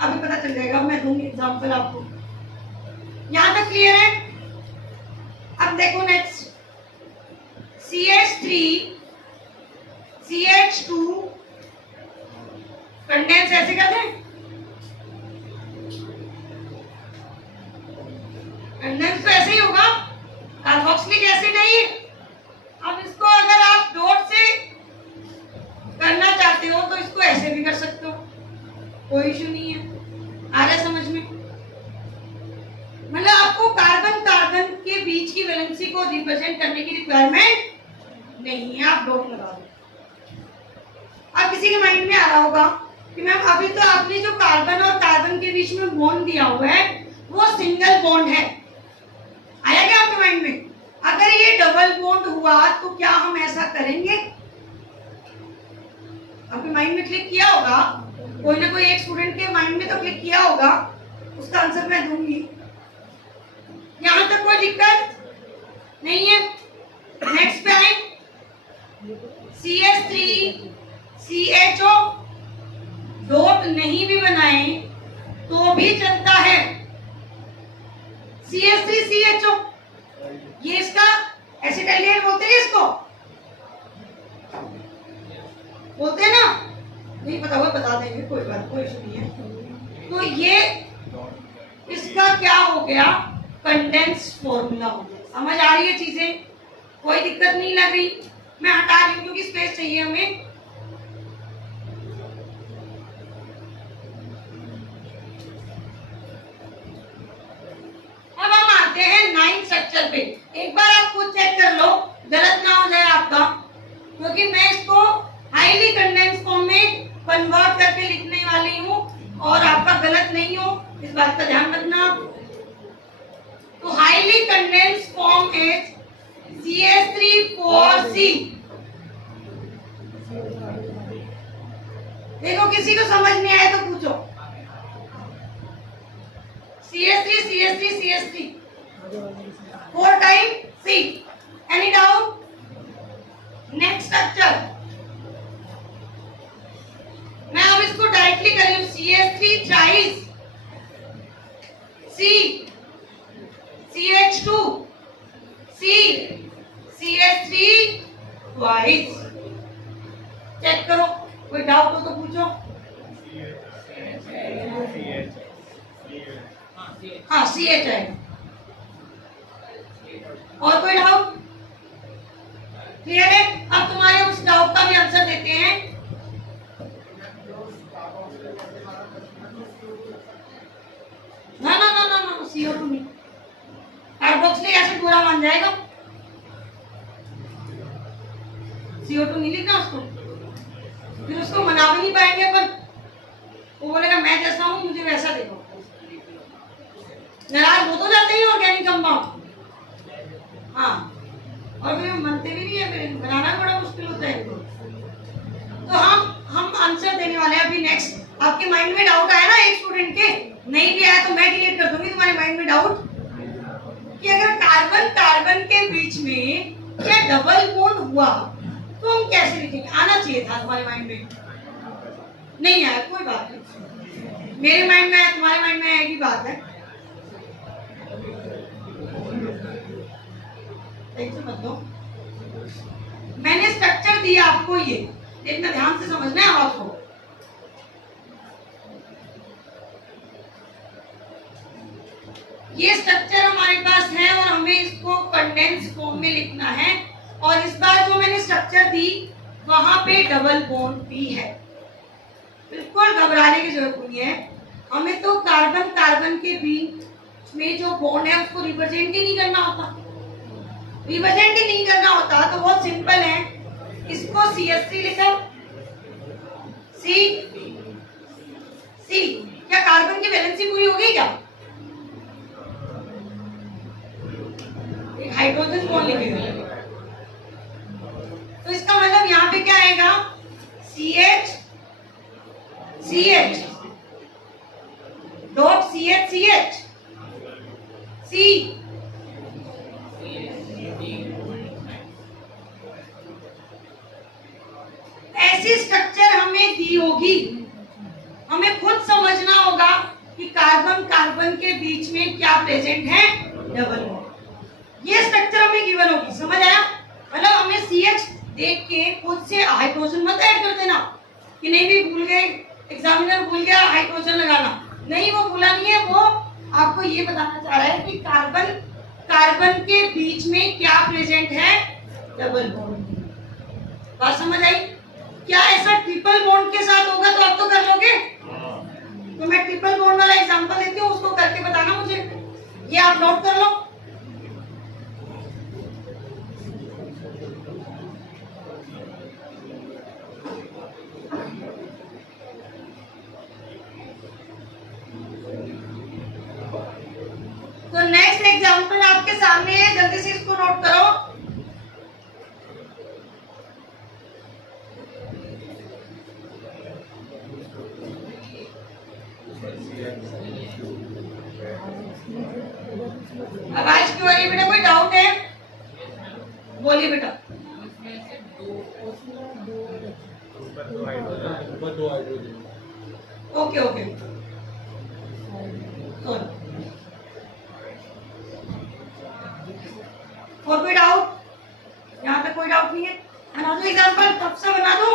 अभी पता चल जाएगा, मैं दूंगी एग्जांपल आपको। यहां तक क्लियर है? अब देखो नेक्स्ट, CH3 CH2 कंडेंस ऐसे कर दें, कंडेंस तो ऐसे ही होगा, कार्बोक्सिलिक एसिड है ये। अब इसको अगर आप डॉट से करना चाहते हो तो इसको ऐसे भी कर सकते हो, कोई इशू नहीं है। आ रहा है समझ में? मतलब आपको कार्बन कार्बन के बीच की वैलेंसी को रिप्रेजेंट करने की रिक्वायरमेंट नहीं है, आप डॉट लगा दो। अब किसी के माइंड में आ रहा होगा कि मैम अभी तो आपने जो कार्बन और कार्बन के बीच में बॉन्ड दिया हुआ है वो सिंगल बॉन्ड है, आया क्या आपके माइंड में? अगर ये डबल बॉन्ड हुआ तो क्या हम ऐसा करेंगे? आपके माइंड में क्लिक किया होगा, कोई ना कोई एक स्टूडेंट के माइंड में तो क्लिक किया होगा, उसका आंसर मैं दूंगी। यहां तक कोई दिक्कत नहीं है? नेक्स्ट पे आए, CH3 CHO डॉट नहीं भी बनाए तो भी भी चलता है। CH3CHO, ये इसका एसिटाइलडिहाइड बोलते हैं, इसको बोलते हैं ना, नहीं पता वो बता देंगे, कोई बात, कोई इशू नहीं है। तो ये इसका क्या हो गया, कंडेंस फॉर्मूला हो गया। समझ आ रही है चीजें, कोई दिक्कत नहीं लग रही। मैं हटा रही हूँ क्योंकि स्पेस चाहिए हमें। अब हम आते हैं 9th स्ट्रक्चर पे। एक बार आप खुद चेक कर लो, गलत ना हो जाए आपका, क्योंकि मैं इसको हाईली कंडेंस फॉर्म में कन्वर्ट करके लिखने वाली हूँ और आपका गलत नहीं हो, इस बात का ध्यान रखना। तो highly condense form is CH3CH4। देखो किसी को समझ नहीं आया तो पूछो। CH3CH3CH3 4 time C। Any doubt? Next structure मैं अब इसको डायरेक्टली कर रही हूं। CH3 thrice C, CH2 C, CH3 twice. Check करो, कोई डाउट हो तो पूछो। हाँ CH है। और कोई डाउट? क्लियर है? अब तुम्हारे उस डाउट का भी आंसर देते हैं। ना ना ना ना ना, CO2 नहीं, कार्बोक्सिलिक एसिड बुरा मान जाएगा। CO2 नहीं लिखना उसको, फिर उसको मना भी नहीं पाएंगे अपन। वो बोलेगा मैं जैसा हूं मुझे वैसा देखो, नाराज हो तो जाते ही ऑर्गेनिक कंपाउंड। हाँ, और फिर मनते भी नहीं है, फिर बनाना बड़ा मुश्किल होता है इनको। तो हम आंसर देने वाले हैं अभी। नेक्स्ट आपके माइंड में डाउट आया ना एक स्टूडेंट के, नहीं भी आया तो मैं क्लियर कर दूंगी तुम्हारे माइंड में डाउट कि अगर कार्बन कार्बन के बीच में क्या डबल बॉन्ड हुआ तो हम कैसे लिखेंगे। आना चाहिए था तुम्हारे माइंड में, नहीं आया कोई बात नहीं। मेरे माइंड में आया, तुम्हारे माइंड में आया की बात है। मतलब मैंने स्ट्रक्चर दिया आपको, ये इतना ध्यान से समझना है आपको। ये स्ट्रक्चर हमारे पास है और हमें इसको कंडेंस फॉर्म में लिखना है। और इस बार जो मैंने स्ट्रक्चर दी वहां पे डबल बॉन्ड भी है, बिल्कुल घबराने की जरूरत नहीं है। हमें तो कार्बन कार्बन के बीच में जो बॉन्ड है उसको रिप्रेजेंट ही नहीं करना होता। रिप्रेजेंट ही नहीं करना होता तो बहुत सिंपल है, इसको CH3 लिखो। C C क्या कार्बन की वैलेंसी पूरी हो गई क्या? एक हाइड्रोजन बॉन्ड लिखेगा तो इसका मतलब यहाँ पे क्या आएगा, CH CH dot CH CH C। ऐसी स्ट्रक्चर हमें दी होगी, हमें खुद समझना होगा कि कार्बन कार्बन के बीच में क्या प्रेजेंट है, डबल बॉन्ड। ये स्ट्रक्चर हमें गिवन होगी, समझ आया? मतलब हमें CH देख के खुद से हाइड्रोजन मत ऐड कर देना कि नहीं भी भूल गए, एग्जामिनर भूल गया हाइड्रोजन लगाना, नहीं वो भूला नहीं है, वो आपको ये बताना चाह रहा है कि कार्बन कार्बन के बीच में क्या प्रेजेंट है, डबल बॉन्ड। बात समझ आई? क्या ऐसा ट्रिपल बॉन्ड के साथ होगा तो आप तो कर लोगे? तो मैं ट्रिपल बॉन्ड वाला एग्जांपल देती हूँ, उसको करके बताना मुझे। ये आप नोट कर लो। तो नेक्स्ट एग्जांपल आपके सामने है, जल्दी से इसको नोट करो। आवाज क्यों आ रही है बेटा? कोई डाउट है? बोलिए बेटा। Okay okay sorry. और कोई डाउट? यहाँ पे कोई डाउट नहीं है? बना दो एग्जाम्पल, कब से बना दो?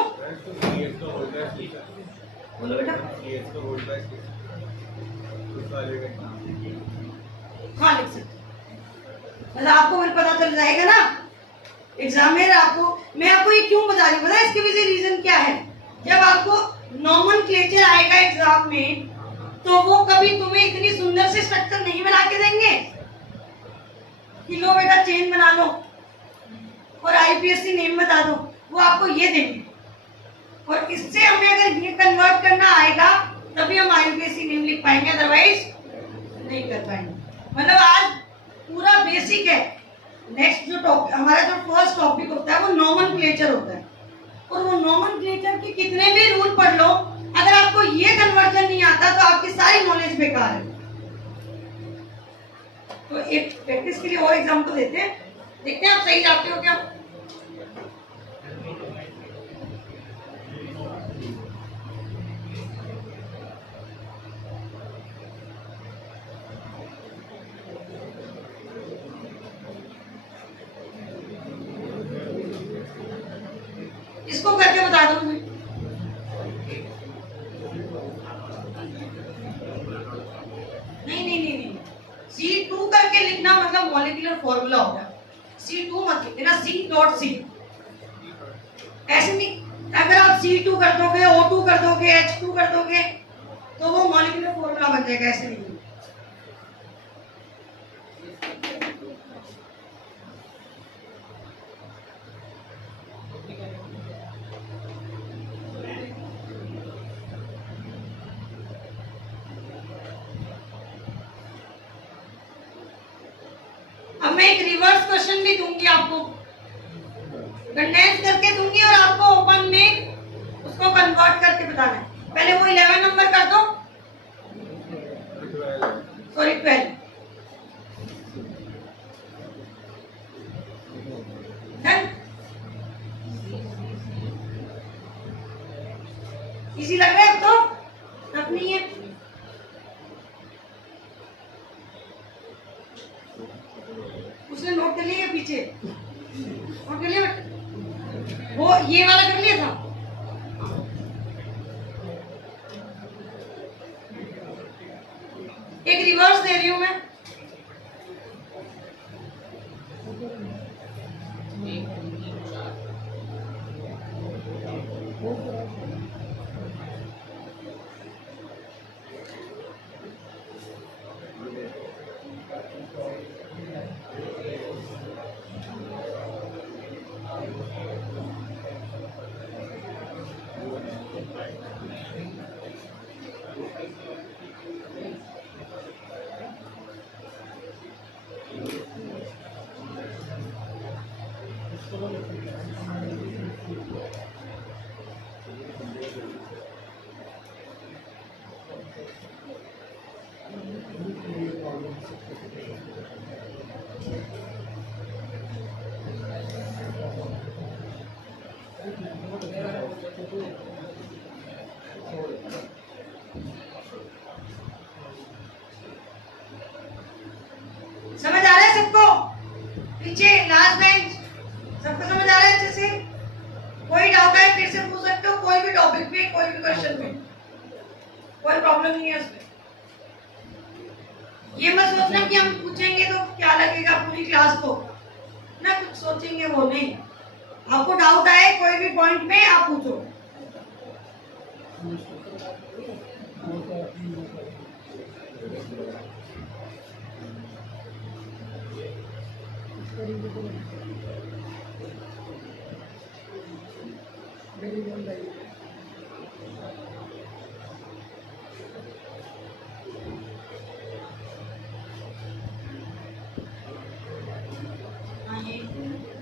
बोलो बेटा। हाँ लिख सकते, मतलब आपको मुझे पता चल जाएगा ना एग्जाम में। आपको मैं आपको ये क्यों बता रही हूँ, पता है इसके पीछे रीजन क्या है? जब आपको नॉमेनक्लेचर आएगा एग्जाम में तो वो कभी तुम्हें इतनी सुंदर से स्ट्रक्चर नहीं बना के देंगे कि लो बेटा चेन बना लो और आईपीएससी नेम बता दो। वो आपको ये देंगे और इससे हमें अगर ये कन्वर्ट करना आएगा तभी हम आईपीएससी नेम लिख पाएंगे, अदरवाइज नहीं कर पाएंगे। मतलब आज पूरा बेसिक है। नेक्स्ट जो टॉपिक हमारा जो फर्स्ट टॉपिक होता है वो नॉमेनक्लेचर होता है और वो नॉमेनक्लेचर के कितने भी रूल पढ़ लो, अगर आपको ये कन्वर्जन नहीं आता तो आपकी सारी नॉलेज बेकार है। तो एक प्रैक्टिस के लिए और एग्जांपल देते हैं, देखते हैं आप सही जाते हो क्या। इसको करके बता दो मुझे। नहीं, C2 करके लिखना मतलब मॉलिक्यूलर फॉर्मूला होगा। C2 मत लिखना, C.C ऐसे नहीं। अगर आप C2 कर दोगे, O2 कर दोगे, H2 कर दोगे तो वो मॉलिक्यूलर फॉर्मूला बन जाएगा, ऐसे नहीं। अब मैं एक रिवर्स क्वेश्चन भी दूंगी आपको, कंडेंस करके दूंगी और आपको ओपन में उसको कन्वर्ट करके बताना है। पहले वो 11 नंबर कर दो, सॉरी 12। डन? इजी लग रहा है अब तो? टफ नहीं है। उसने नोट कर लिया पीछे, नोट कर लिया वो ये वाला कर लिया था। एक रिवर्स दे रही हूं मैं। समझ आ रहा है सबको? पीछे लास्ट बेंच सबको समझ आ रहा है अच्छे से? कोई डाउट है फिर से पूछ सकते हो, कोई भी टॉपिक पे, कोई भी क्वेश्चन में, कोई प्रॉब्लम नहीं है उसमें। ये मत सोचना कि हम पूछेंगे तो क्या लगेगा पूरी क्लास को ना, कुछ सोचेंगे वो नहीं। आपको डाउट आए कोई भी पॉइंट में आप पूछो।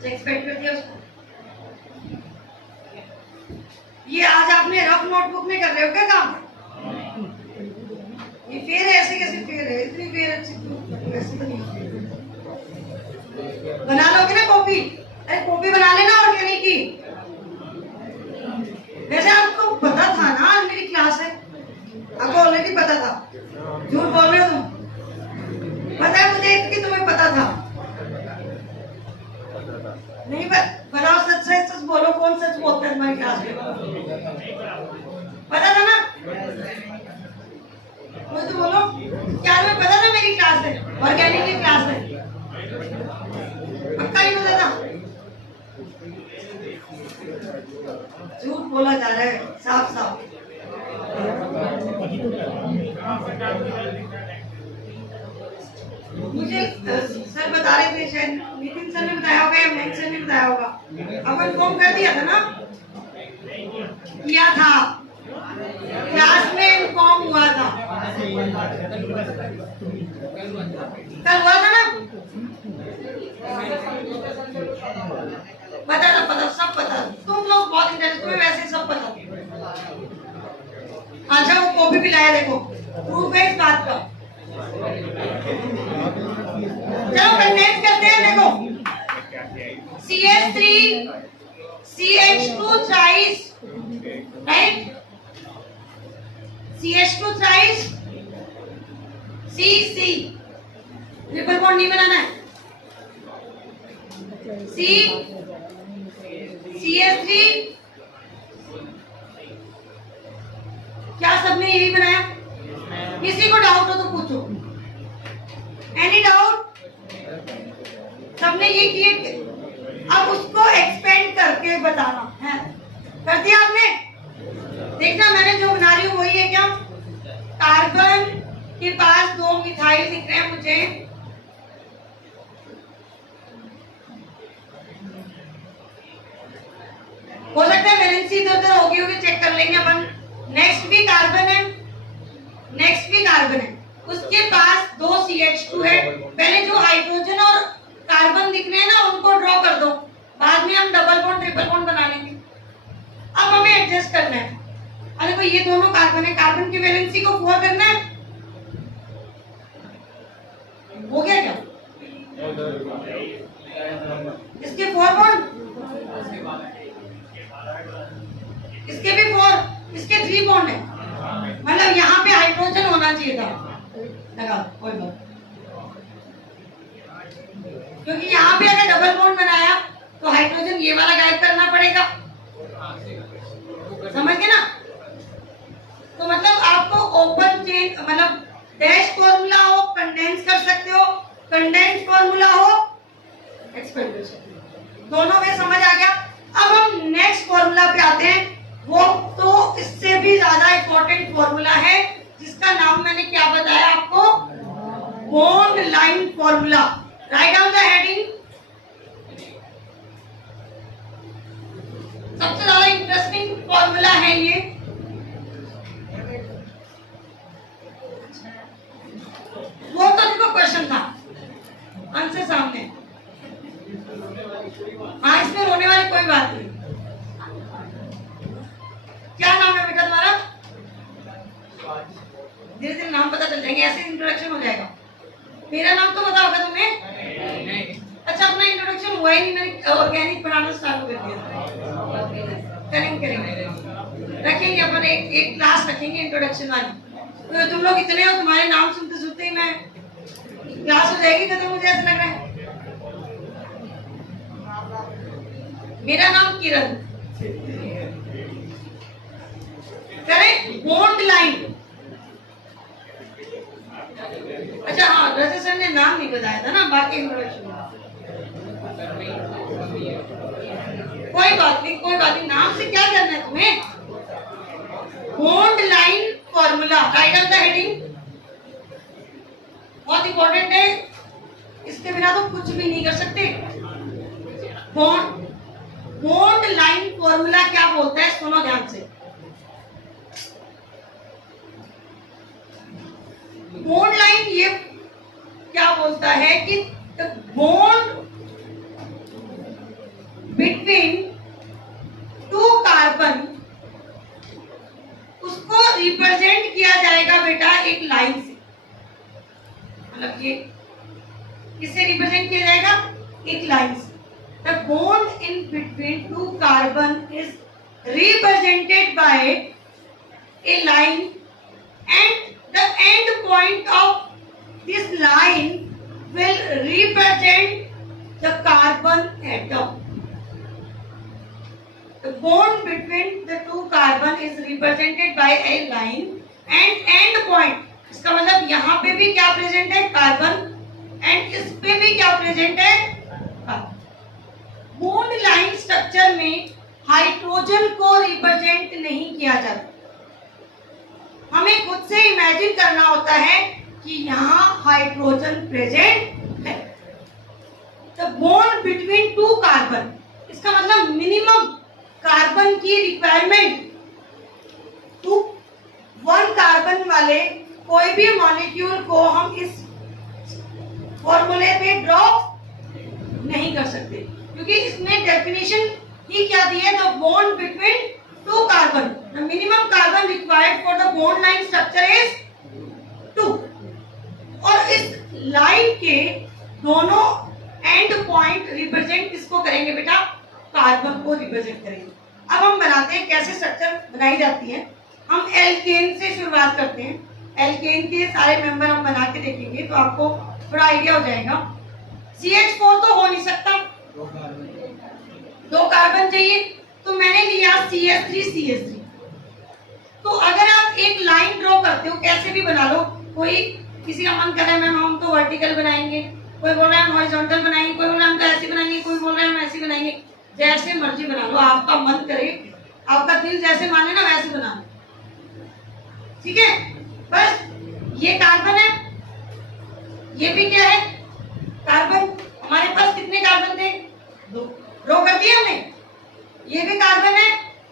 एक्सपेक्ट करते हो उसको। ये आज आपने रफ नोटबुक में कर रहे हो क्या काम? ये फेर है, ऐसे कैसे फेर है? इतनी फेर अच्छी ऐसे तो नहीं। बना लोगे ना कॉपी? अरे कॉपी बना लेना ऑर्गेनिक की। वैसे आपको पता था ना आज मेरी क्लास है, आपको ऑलरेडी पता था। झूठ बोल रहे हो तुम। नहीं बताओ, सच से सच बोलो, कौन सच बोलता है तुम्हारी क्लास में? पता था ना? मुझे तो बोलो, क्या तुम्हें पता था मेरी क्लास है, ऑर्गेनिक की क्लास है? पक्का ही पता था? झूठ बोला जा रहा है साफ साफ। मुझे सर बता रहे थे, शायद नितिन सर ने बताया होगा या मयंक सर ने बताया होगा, अपन फॉर्म कर दिया था ना? किया था, क्लास में इन्फॉर्म हुआ था, कल हुआ था ना? पता सब पता। तुम लोग बहुत इंटरेस्ट, तुम्हें वैसे सब पता। अच्छा वो कॉपी भी लाया, देखो प्रूफ है इस बात का। चलो कंडेंस करते हैं, देखो CH3 CH2 thrice, right? CH2 thrice C triple bond नहीं बनाना है। CH3, क्या सबने यही बनाया? किसी को डाउट हो तो पूछो। Any doubt? सबने ये किए, अब उसको एक्सपेंड करके बताना है। कर दिया आपने? देखना मैंने जो बना रही हूँ वही है क्या? कार्बन के पास 2 मिथाइल दिख रहे हैं मुझे, हो सकता है वैलेंसी इधर उधर होगी, चेक कर लेंगे अपन। नेक्स्ट भी कार्बन है, नेक्स्ट भी कार्बन है, उसके पास 2 CH2 है। पहले जो हाइड्रोजन और कार्बन दिख रहे हैं ना उनको ड्रॉ कर दो, बाद में हम डबल बॉन्ड ट्रिपल बॉन्ड बना लेंगे। अब हमें एडजस्ट करना है। अरे भाई ये दोनों कार्बन है, कार्बन की वैलेंसी को 4 करना है, हो गया क्या? इसके 4 बॉन्ड, इसके भी 4, इसके 3 बॉन्ड है, मतलब यहाँ पे हाइड्रोजन होना चाहिए था। लगा कोई बात, क्योंकि यहाँ पे अगर डबल बॉन्ड बनाया तो हाइड्रोजन ये वाला गायब करना पड़ेगा, समझ गए ना? तो मतलब आपको ओपन चेन, मतलब डैश फॉर्मूला हो कंडेंस कर सकते हो, कंडेंस फॉर्मूला हो एक्सपेंड, दोनों में समझ आ गया। अब हम नेक्स्ट फॉर्मूला पे आते हैं, वो तो इससे भी ज्यादा इंपॉर्टेंट फॉर्मूला है, जिसका नाम मैंने क्या बताया आपको? Bond line formula. Write down the heading. सबसे ज्यादा इंटरेस्टिंग फॉर्मूला है ये। वो तो देखो क्वेश्चन था, आंसर सामने। हाँ इसमें रोने वाली कोई बात नहीं। क्या नाम है बेटा तुम्हारा? धीरे धीरे नाम पता चल जाएंगे, ऐसे इंट्रोडक्शन हो जाएगा। मेरा नाम तो पता होगा तुम्हें? अच्छा अपना इंट्रोडक्शन हुआ ही नहीं, मैंने ऑर्गेनिक पढ़ाना स्टार्ट कर दिया। करेंगे रखेंगे अपन, एक क्लास रखेंगे इंट्रोडक्शन वाली। तो तुम लोग इतने हो, तुम्हारे नाम सुनते सुनते ही मैं क्लास हो जाएगी खत्म, मुझे ऐसा लग रहा है। मेरा नाम किरण। करें बॉन्ड लाइन। अच्छा हाँ, रजत सर ने नाम नहीं बताया था ना, बाकी इंट्रोडक्शन। कोई बात नहीं, कोई बात नहीं, नाम से क्या करना है तुम्हें? Bond line formula. Right on the heading, बहुत इंपॉर्टेंट है, इसके बिना तो कुछ भी नहीं कर सकते। बॉन्ड लाइन फॉर्मूला क्या बोलता है, सुनो ध्यान से। बॉन्ड लाइन ये क्या बोलता है कि बॉन्ड बिटवीन 2 कार्बन, उसको रिप्रेजेंट किया जाएगा बेटा एक लाइन से। मतलब ये किससे रिप्रेजेंट किया जाएगा? एक लाइन से। The bond in between 2 carbon is represented by a line, and the end point of this line will represent the carbon atom. bond between the two carbon is represented by a line and end point. इसका मतलब यहाँ पे भी क्या present है, carbon, and इस पे भी क्या प्रेजेंट है, कार्बन। बॉन्ड लाइन स्ट्रक्चर में हाइड्रोजन को रिप्रेजेंट नहीं किया जाता। हमें खुद से इमेजिन करना होता है कि यहाँ हाइड्रोजन प्रेजेंट है। The bond between two carbon, इसका मतलब मिनिमम कार्बन की रिक्वायरमेंट टू वन कार्बन वाले कोई भी मॉलिक्यूल को हम इस फॉर्मूले में ड्रॉ नहीं कर सकते, क्योंकि इसमें डेफिनेशन ही क्या दी है, the bond between two carbon, the minimum carbon required for the bond line structure is 2। और इस लाइन के दोनों एंड पॉइंट रिप्रेजेंट किसको करेंगे बेटा, कार्बन को रिप्रेजेंट करेंगे। अब हम बनाते हैं कैसे स्ट्रक्चर बनाई जाती है। हम एल्केन से शुरुआत करते हैं। एल्केन के सारे मेंबर हम बना के देखेंगे तो आपको थोड़ा आइडिया हो जाएगा। CH4 तो हो नहीं सकता, 2 कार्बन चाहिए, तो मैंने लिया CH3। तो अगर आप एक लाइन ड्रॉ करते हो, कैसे भी बना लो, कोई किसी का मन कर रहा है मैम हम तो वर्टिकल बनाएंगे, कोई बोल रहा है हॉरिजॉन्टल बनाएंगे, कोई बोल रहा है हम तो ऐसे बनाएंगे, कोई बोल रहा है हम ऐसे बनाएंगे, जैसे मर्जी बना लो, आपका मन करे, आपका दिल जैसे माने ना वैसे बना लो, ठीक है। बस ये कार्बन है, ये भी क्या है, कार्बन। हमारे पास कितने कार्बन थे, 2, ड्रॉ कर दिया हमने। ये भी कार्बन है,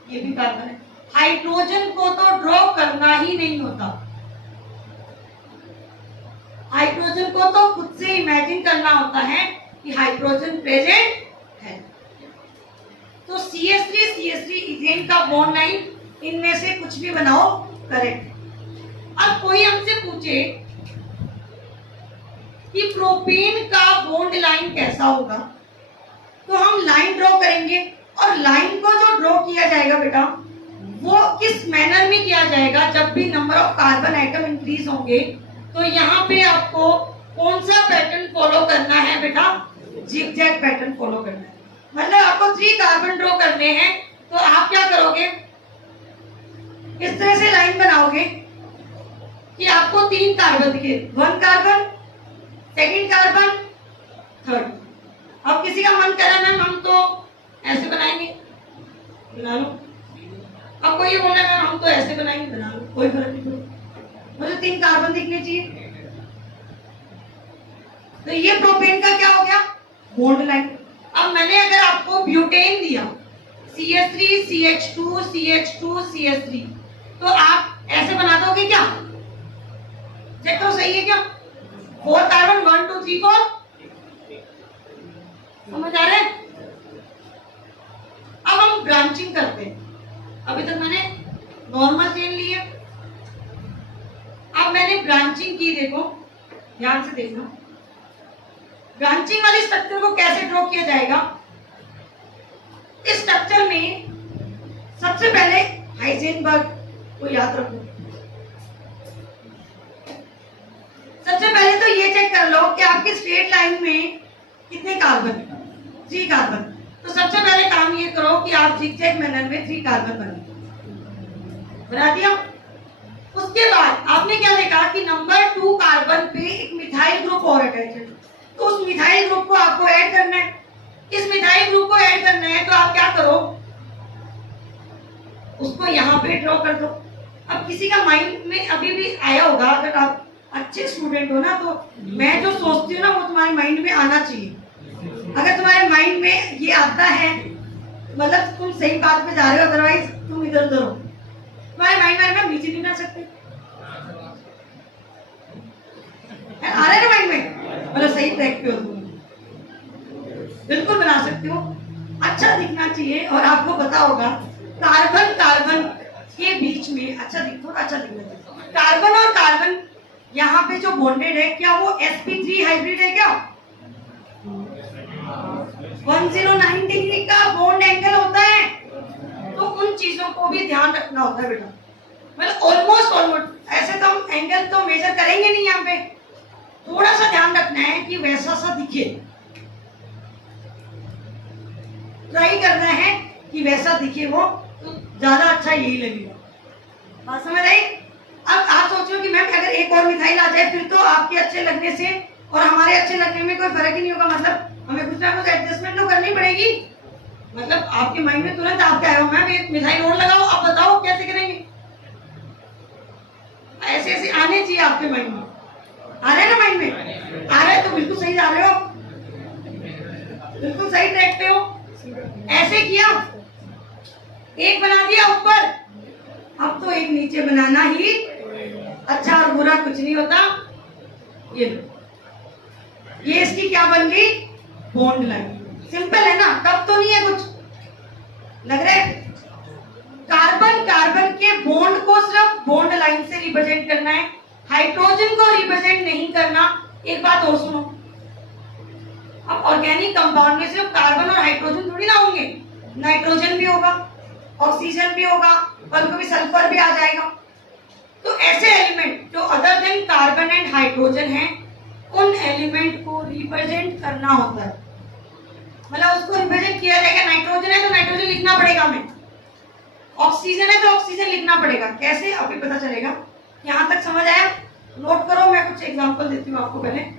ये भी कार्बन है। हाइड्रोजन को तो ड्रॉ करना ही नहीं होता, हाइड्रोजन को तो खुद से इमेजिन करना होता है कि हाइड्रोजन प्रेजेंट है। तो CH3 इथेन का बॉन्ड लाइन, इनमें से कुछ भी बनाओ, करेक्ट। अब कोई हमसे पूछे कि प्रोपेन का बॉन्ड लाइन कैसा होगा, तो हम लाइन ड्रॉ करेंगे, और लाइन को जो ड्रॉ किया जाएगा बेटा वो किस मैनर में किया जाएगा, जब भी number of carbon atom increase होंगे तो यहाँ पे आपको कौन सा पैटर्न फॉलो करना है बेटा, जिगजैग पैटर्न फॉलो करना है। मतलब आपको 3 कार्बन ड्रॉ करने हैं, तो आप क्या करोगे, इस तरह से लाइन बनाओगे कि आपको 3 कार्बन दिखे, 1 कार्बन, 2nd कार्बन, 3rd। अब किसी का मन कर रहा है मैम हम तो ऐसे बनाएंगे, बना लो। अब कोई बोल रहा है मैम हम तो ऐसे बनाएंगे, बना लो, कोई फर्क नहीं पड़ेगा, मुझे 3 कार्बन दिखने चाहिए। तो ये प्रोपेन का क्या हो गया, बॉन्ड लाइन। अब मैंने अगर आपको ब्यूटेन दिया, CH3 CH2 CH2 CH3, तो आप ऐसे बना दोगे क्या, चेक तो सही है क्या, 4 कार्बन, 1 2 3 4, समझ आ रहे हैं। अब हम ब्रांचिंग करते हैं। अभी तक मैंने नॉर्मल चेन ली है, अब मैंने ब्रांचिंग की, देखो ध्यान से देखना। ब्रांचिंग वाली स्ट्रक्चर को कैसे ड्रॉ किया जाएगा, इस स्ट्रक्चर में सबसे पहले हाइजेनबर्ग को याद रखो। सबसे पहले तो ये चेक कर लो कि आपकी स्ट्रेट लाइन में कितने कार्बन, 3 कार्बन। तो सबसे पहले काम ये करो कि आप जिगजैग मैनर में 3 कार्बन बना दिया। उसके बाद आपने क्या देखा कि नंबर 2 कार्बन पे एक मिथाइल ग्रुप और अटैच है, तो उस मिथाइल ग्रुप को आपको ऐड करना है। इस मिथाइल ग्रुप को ऐड करना है तो आप क्या करो, उसको यहाँ पे ड्रॉ कर दो। अब किसी का माइंड में अभी भी आया होगा, अगर आप अच्छे स्टूडेंट हो ना, तो मैं जो सोचती हूँ ना वो तुम्हारे माइंड में आना चाहिए। अगर तुम्हारे माइंड में ये आता है मतलब तुम सही बात पे जा रहे हो, अदरवाइज तुम इधर उधर हो। तुम्हारे माइंड में नीचे नहीं बना सकते, आ रहे ना माइंड में, मतलब सही ट्रैक पे हो तुम, बिल्कुल बना सकते हो। अच्छा दिखना चाहिए, और आपको पता होगा कार्बन कार्बन के बीच में अच्छा थोड़ा अच्छा दिखना चाहिए। कार्बन और कार्बन यहाँ पे जो बॉन्डेड है, क्या वो sp3 हाइब्रिड है क्या, 109 डिग्री का बॉन्ड एंगल होता है, तो उन चीजों को भी ध्यान रखना होता है बेटा। मतलब ऑलमोस्ट ऐसे तो हम एंगल तो मेजर करेंगे नहीं, यहाँ पे थोड़ा सा ध्यान रखना है कि वैसा सा दिखे। ट्राई करना है कि वैसा दिखे वो, तो ज्यादा अच्छा यही लगेगा। बात समझ आई? अब आप सोचो कि मैम अगर एक और मिसाइल आ जाए फिर तो आपके अच्छे लगने से और हमारे अच्छे लगने में कोई फर्क ही नहीं होगा, मतलब हमें कुछ ना कुछ एडजस्टमेंट तो करनी पड़ेगी। मतलब आपके माइंड में तुरंत आप क्या हो, मैम एक मिसाइल और लगाओ, आप बताओ कैसे करेंगे? ऐसे ऐसे आने चाहिए आपके माइंड में। आ रहे हैं ना माइंड में? आ रहे हैं तो बिल्कुल सही जा रहे हो, बिल्कुल सही ट्रैक पे हो। ऐसे किया, एक बना दिया ऊपर, अब तो एक नीचे बनाना ही अच्छा और बुरा कुछ नहीं होता। ये ये इसकी क्या बन गई? Bond line. सिंपल है ना? टफ तो नहीं है कुछ, लग रहा है? कार्बन कार्बन के बॉन्ड को सिर्फ बॉन्ड लाइन से रिप्रेजेंट करना है, हाइड्रोजन को रिप्रेजेंट नहीं करना। एक बात और सुनो, अब ऑर्गेनिक कंपाउंड में सिर्फ कार्बन और हाइड्रोजन थोड़ी ना होंगे, नाइट्रोजन भी होगा, ऑक्सीजन भी होगा, कभी कभी सल्फर भी आ जाएगा। तो ऐसे एलिमेंट जो other than carbon and hydrogen हैं, उन एलिमेंट को रिप्रेजेंट करना होता है, मतलब उसको रिप्रेजेंट किया जाएगा। नाइट्रोजन है तो नाइट्रोजन लिखना पड़ेगा हमें, ऑक्सीजन है तो ऑक्सीजन लिखना पड़ेगा। कैसे अभी पता चलेगा? यहां तक समझ आया? नोट करो, मैं कुछ एग्जांपल देती हूँ आपको पहले।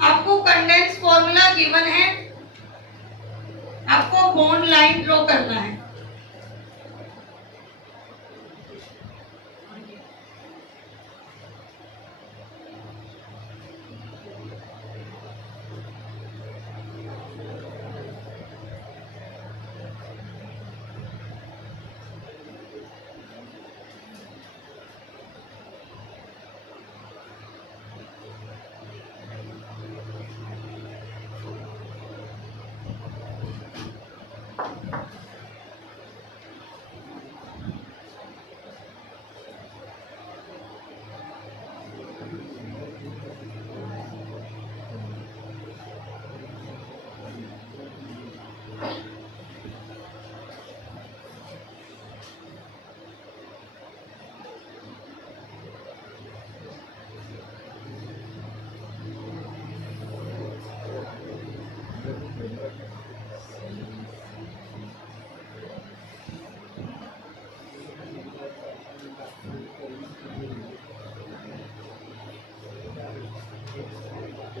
आपको कंडेंस फॉर्मूला गिवन है, आपको बॉन्ड लाइन ड्रॉ करना है।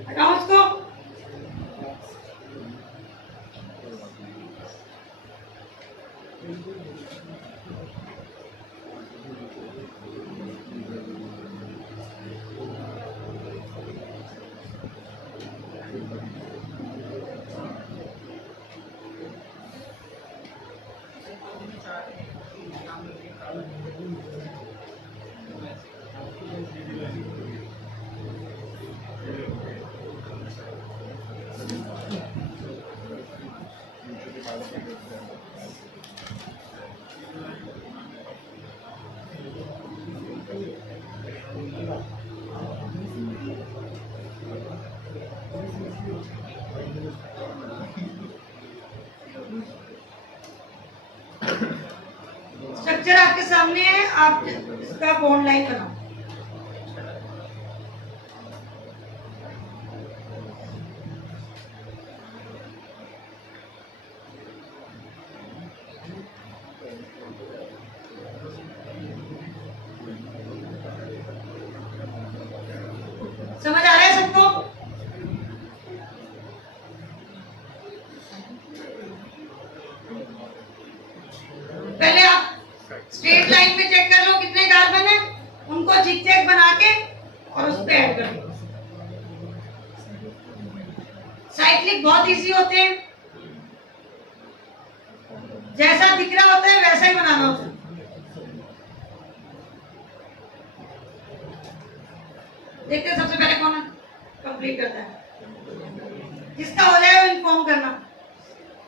हटाओ इसको। स्ट्रक्चर आपके सामने है, आप इसका बॉन्ड लाइन बनाओ। उनको झिकझैक बना के और उस पे ऐड कर दो। साइक्लिक बहुत इजी होते हैं, जैसा दिख रहा होता है वैसा ही बनाना होता है। देखते हैं सबसे पहले कौन कंप्लीट करता है। जिसका हो जाए वो इन्फॉर्म करना,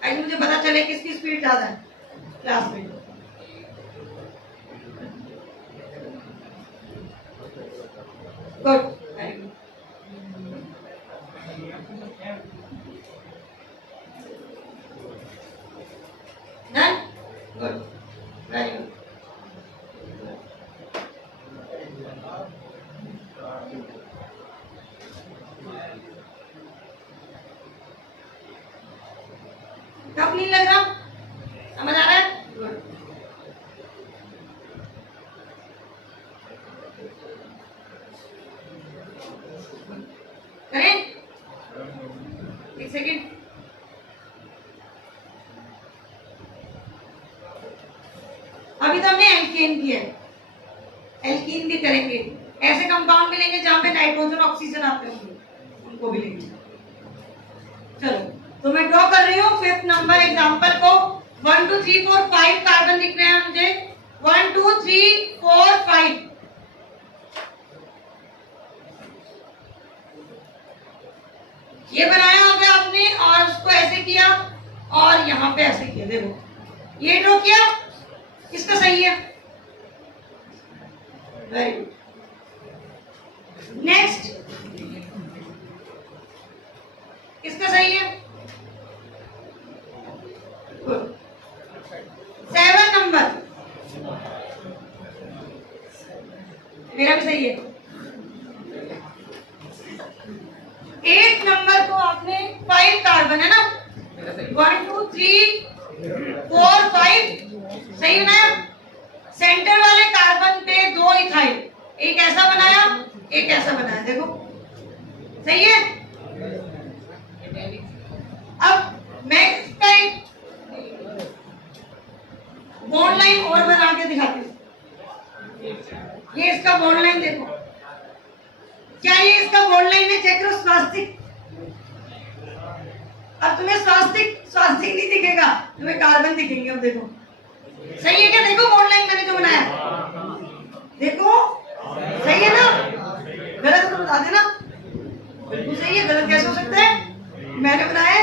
ऐसे मुझे पता चले किसकी स्पीड ज्यादा है क्लास में। Good, very good. Done, good, very good. Tough नहीं लग रहा? समझ आ रहा है? करें? एक सेकेंड। अभी तो हमने एल्केन किया है, एल्कीन भी करेंगे। ऐसे कंपाउंड भी लेंगे जहां पे नाइट्रोजन ऑक्सीजन आते होंगे, उनको भी लेंगे। चलो, तो मैं ड्रॉ कर रही हूँ 5th नंबर एग्जांपल को। 1 2 3 4 5 कार्बन दिख रहे हैं मुझे। 1 2 3 4 5। ये बनाया होगा आपने और उसको ऐसे किया और यहाँ पे ऐसे किया। देखो ये ड्रॉ किया, किसका सही है? Very good. नेक्स्ट, किसका सही है? 7 नंबर मेरा भी सही है। 8 नंबर को आपने 5 कार्बन है ना, 1 2 3 4 5 सही बनाया। सेंटर वाले कार्बन पे 2 इथाइल, एक ऐसा बनाया एक ऐसा बनाया। देखो सही है। अब मैं इसका एक बॉन्ड लाइन और बना के दिखाती हूँ। ये इसका बॉन्ड लाइन देखो, क्या ये इसका बॉन्ड लाइन है? चेक करो, स्वास्तिक। अब तुम्हें स्वास्तिक नहीं दिखेगा, तुम्हें कार्बन दिखेंगे। अब देखो सही है क्या? देखो बॉन्ड लाइन मैंने जो बनाया, देखो सही है ना? गलत तो बता देना। बिल्कुल सही है, गलत कैसे हो सकता है? मैंने बनाया है,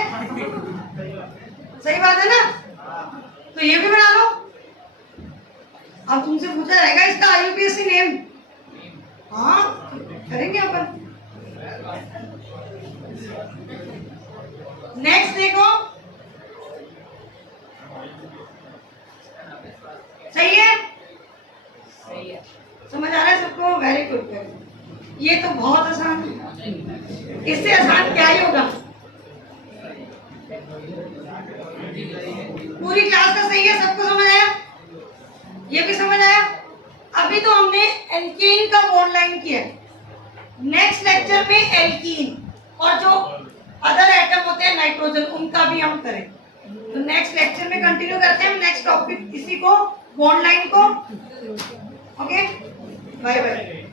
सही बात है ना? तो ये भी बना लो। अब तुमसे पूछा जाएगा इसका IUPAC नेम। हाँ करेंगे अपन। नेक्स्ट देखो, सही है? सही है। समझ आ रहा है सबको? Very good. ये तो बहुत आसान है, इससे आसान क्या ही होगा? पूरी क्लास का सही है, सबको समझ आया? ये भी समझ आया? अभी तो हमने एल्कीन का बॉन्ड लाइन किया है। नेक्स्ट लेक्चर में एल्कीन और जो अदर एटम होते हैं नाइट्रोजन, उनका भी हम करें। तो नेक्स्ट लेक्चर में कंटिन्यू करते हैं नेक्स्ट टॉपिक, इसी को, बॉन्ड लाइन को। Okay, bye bye.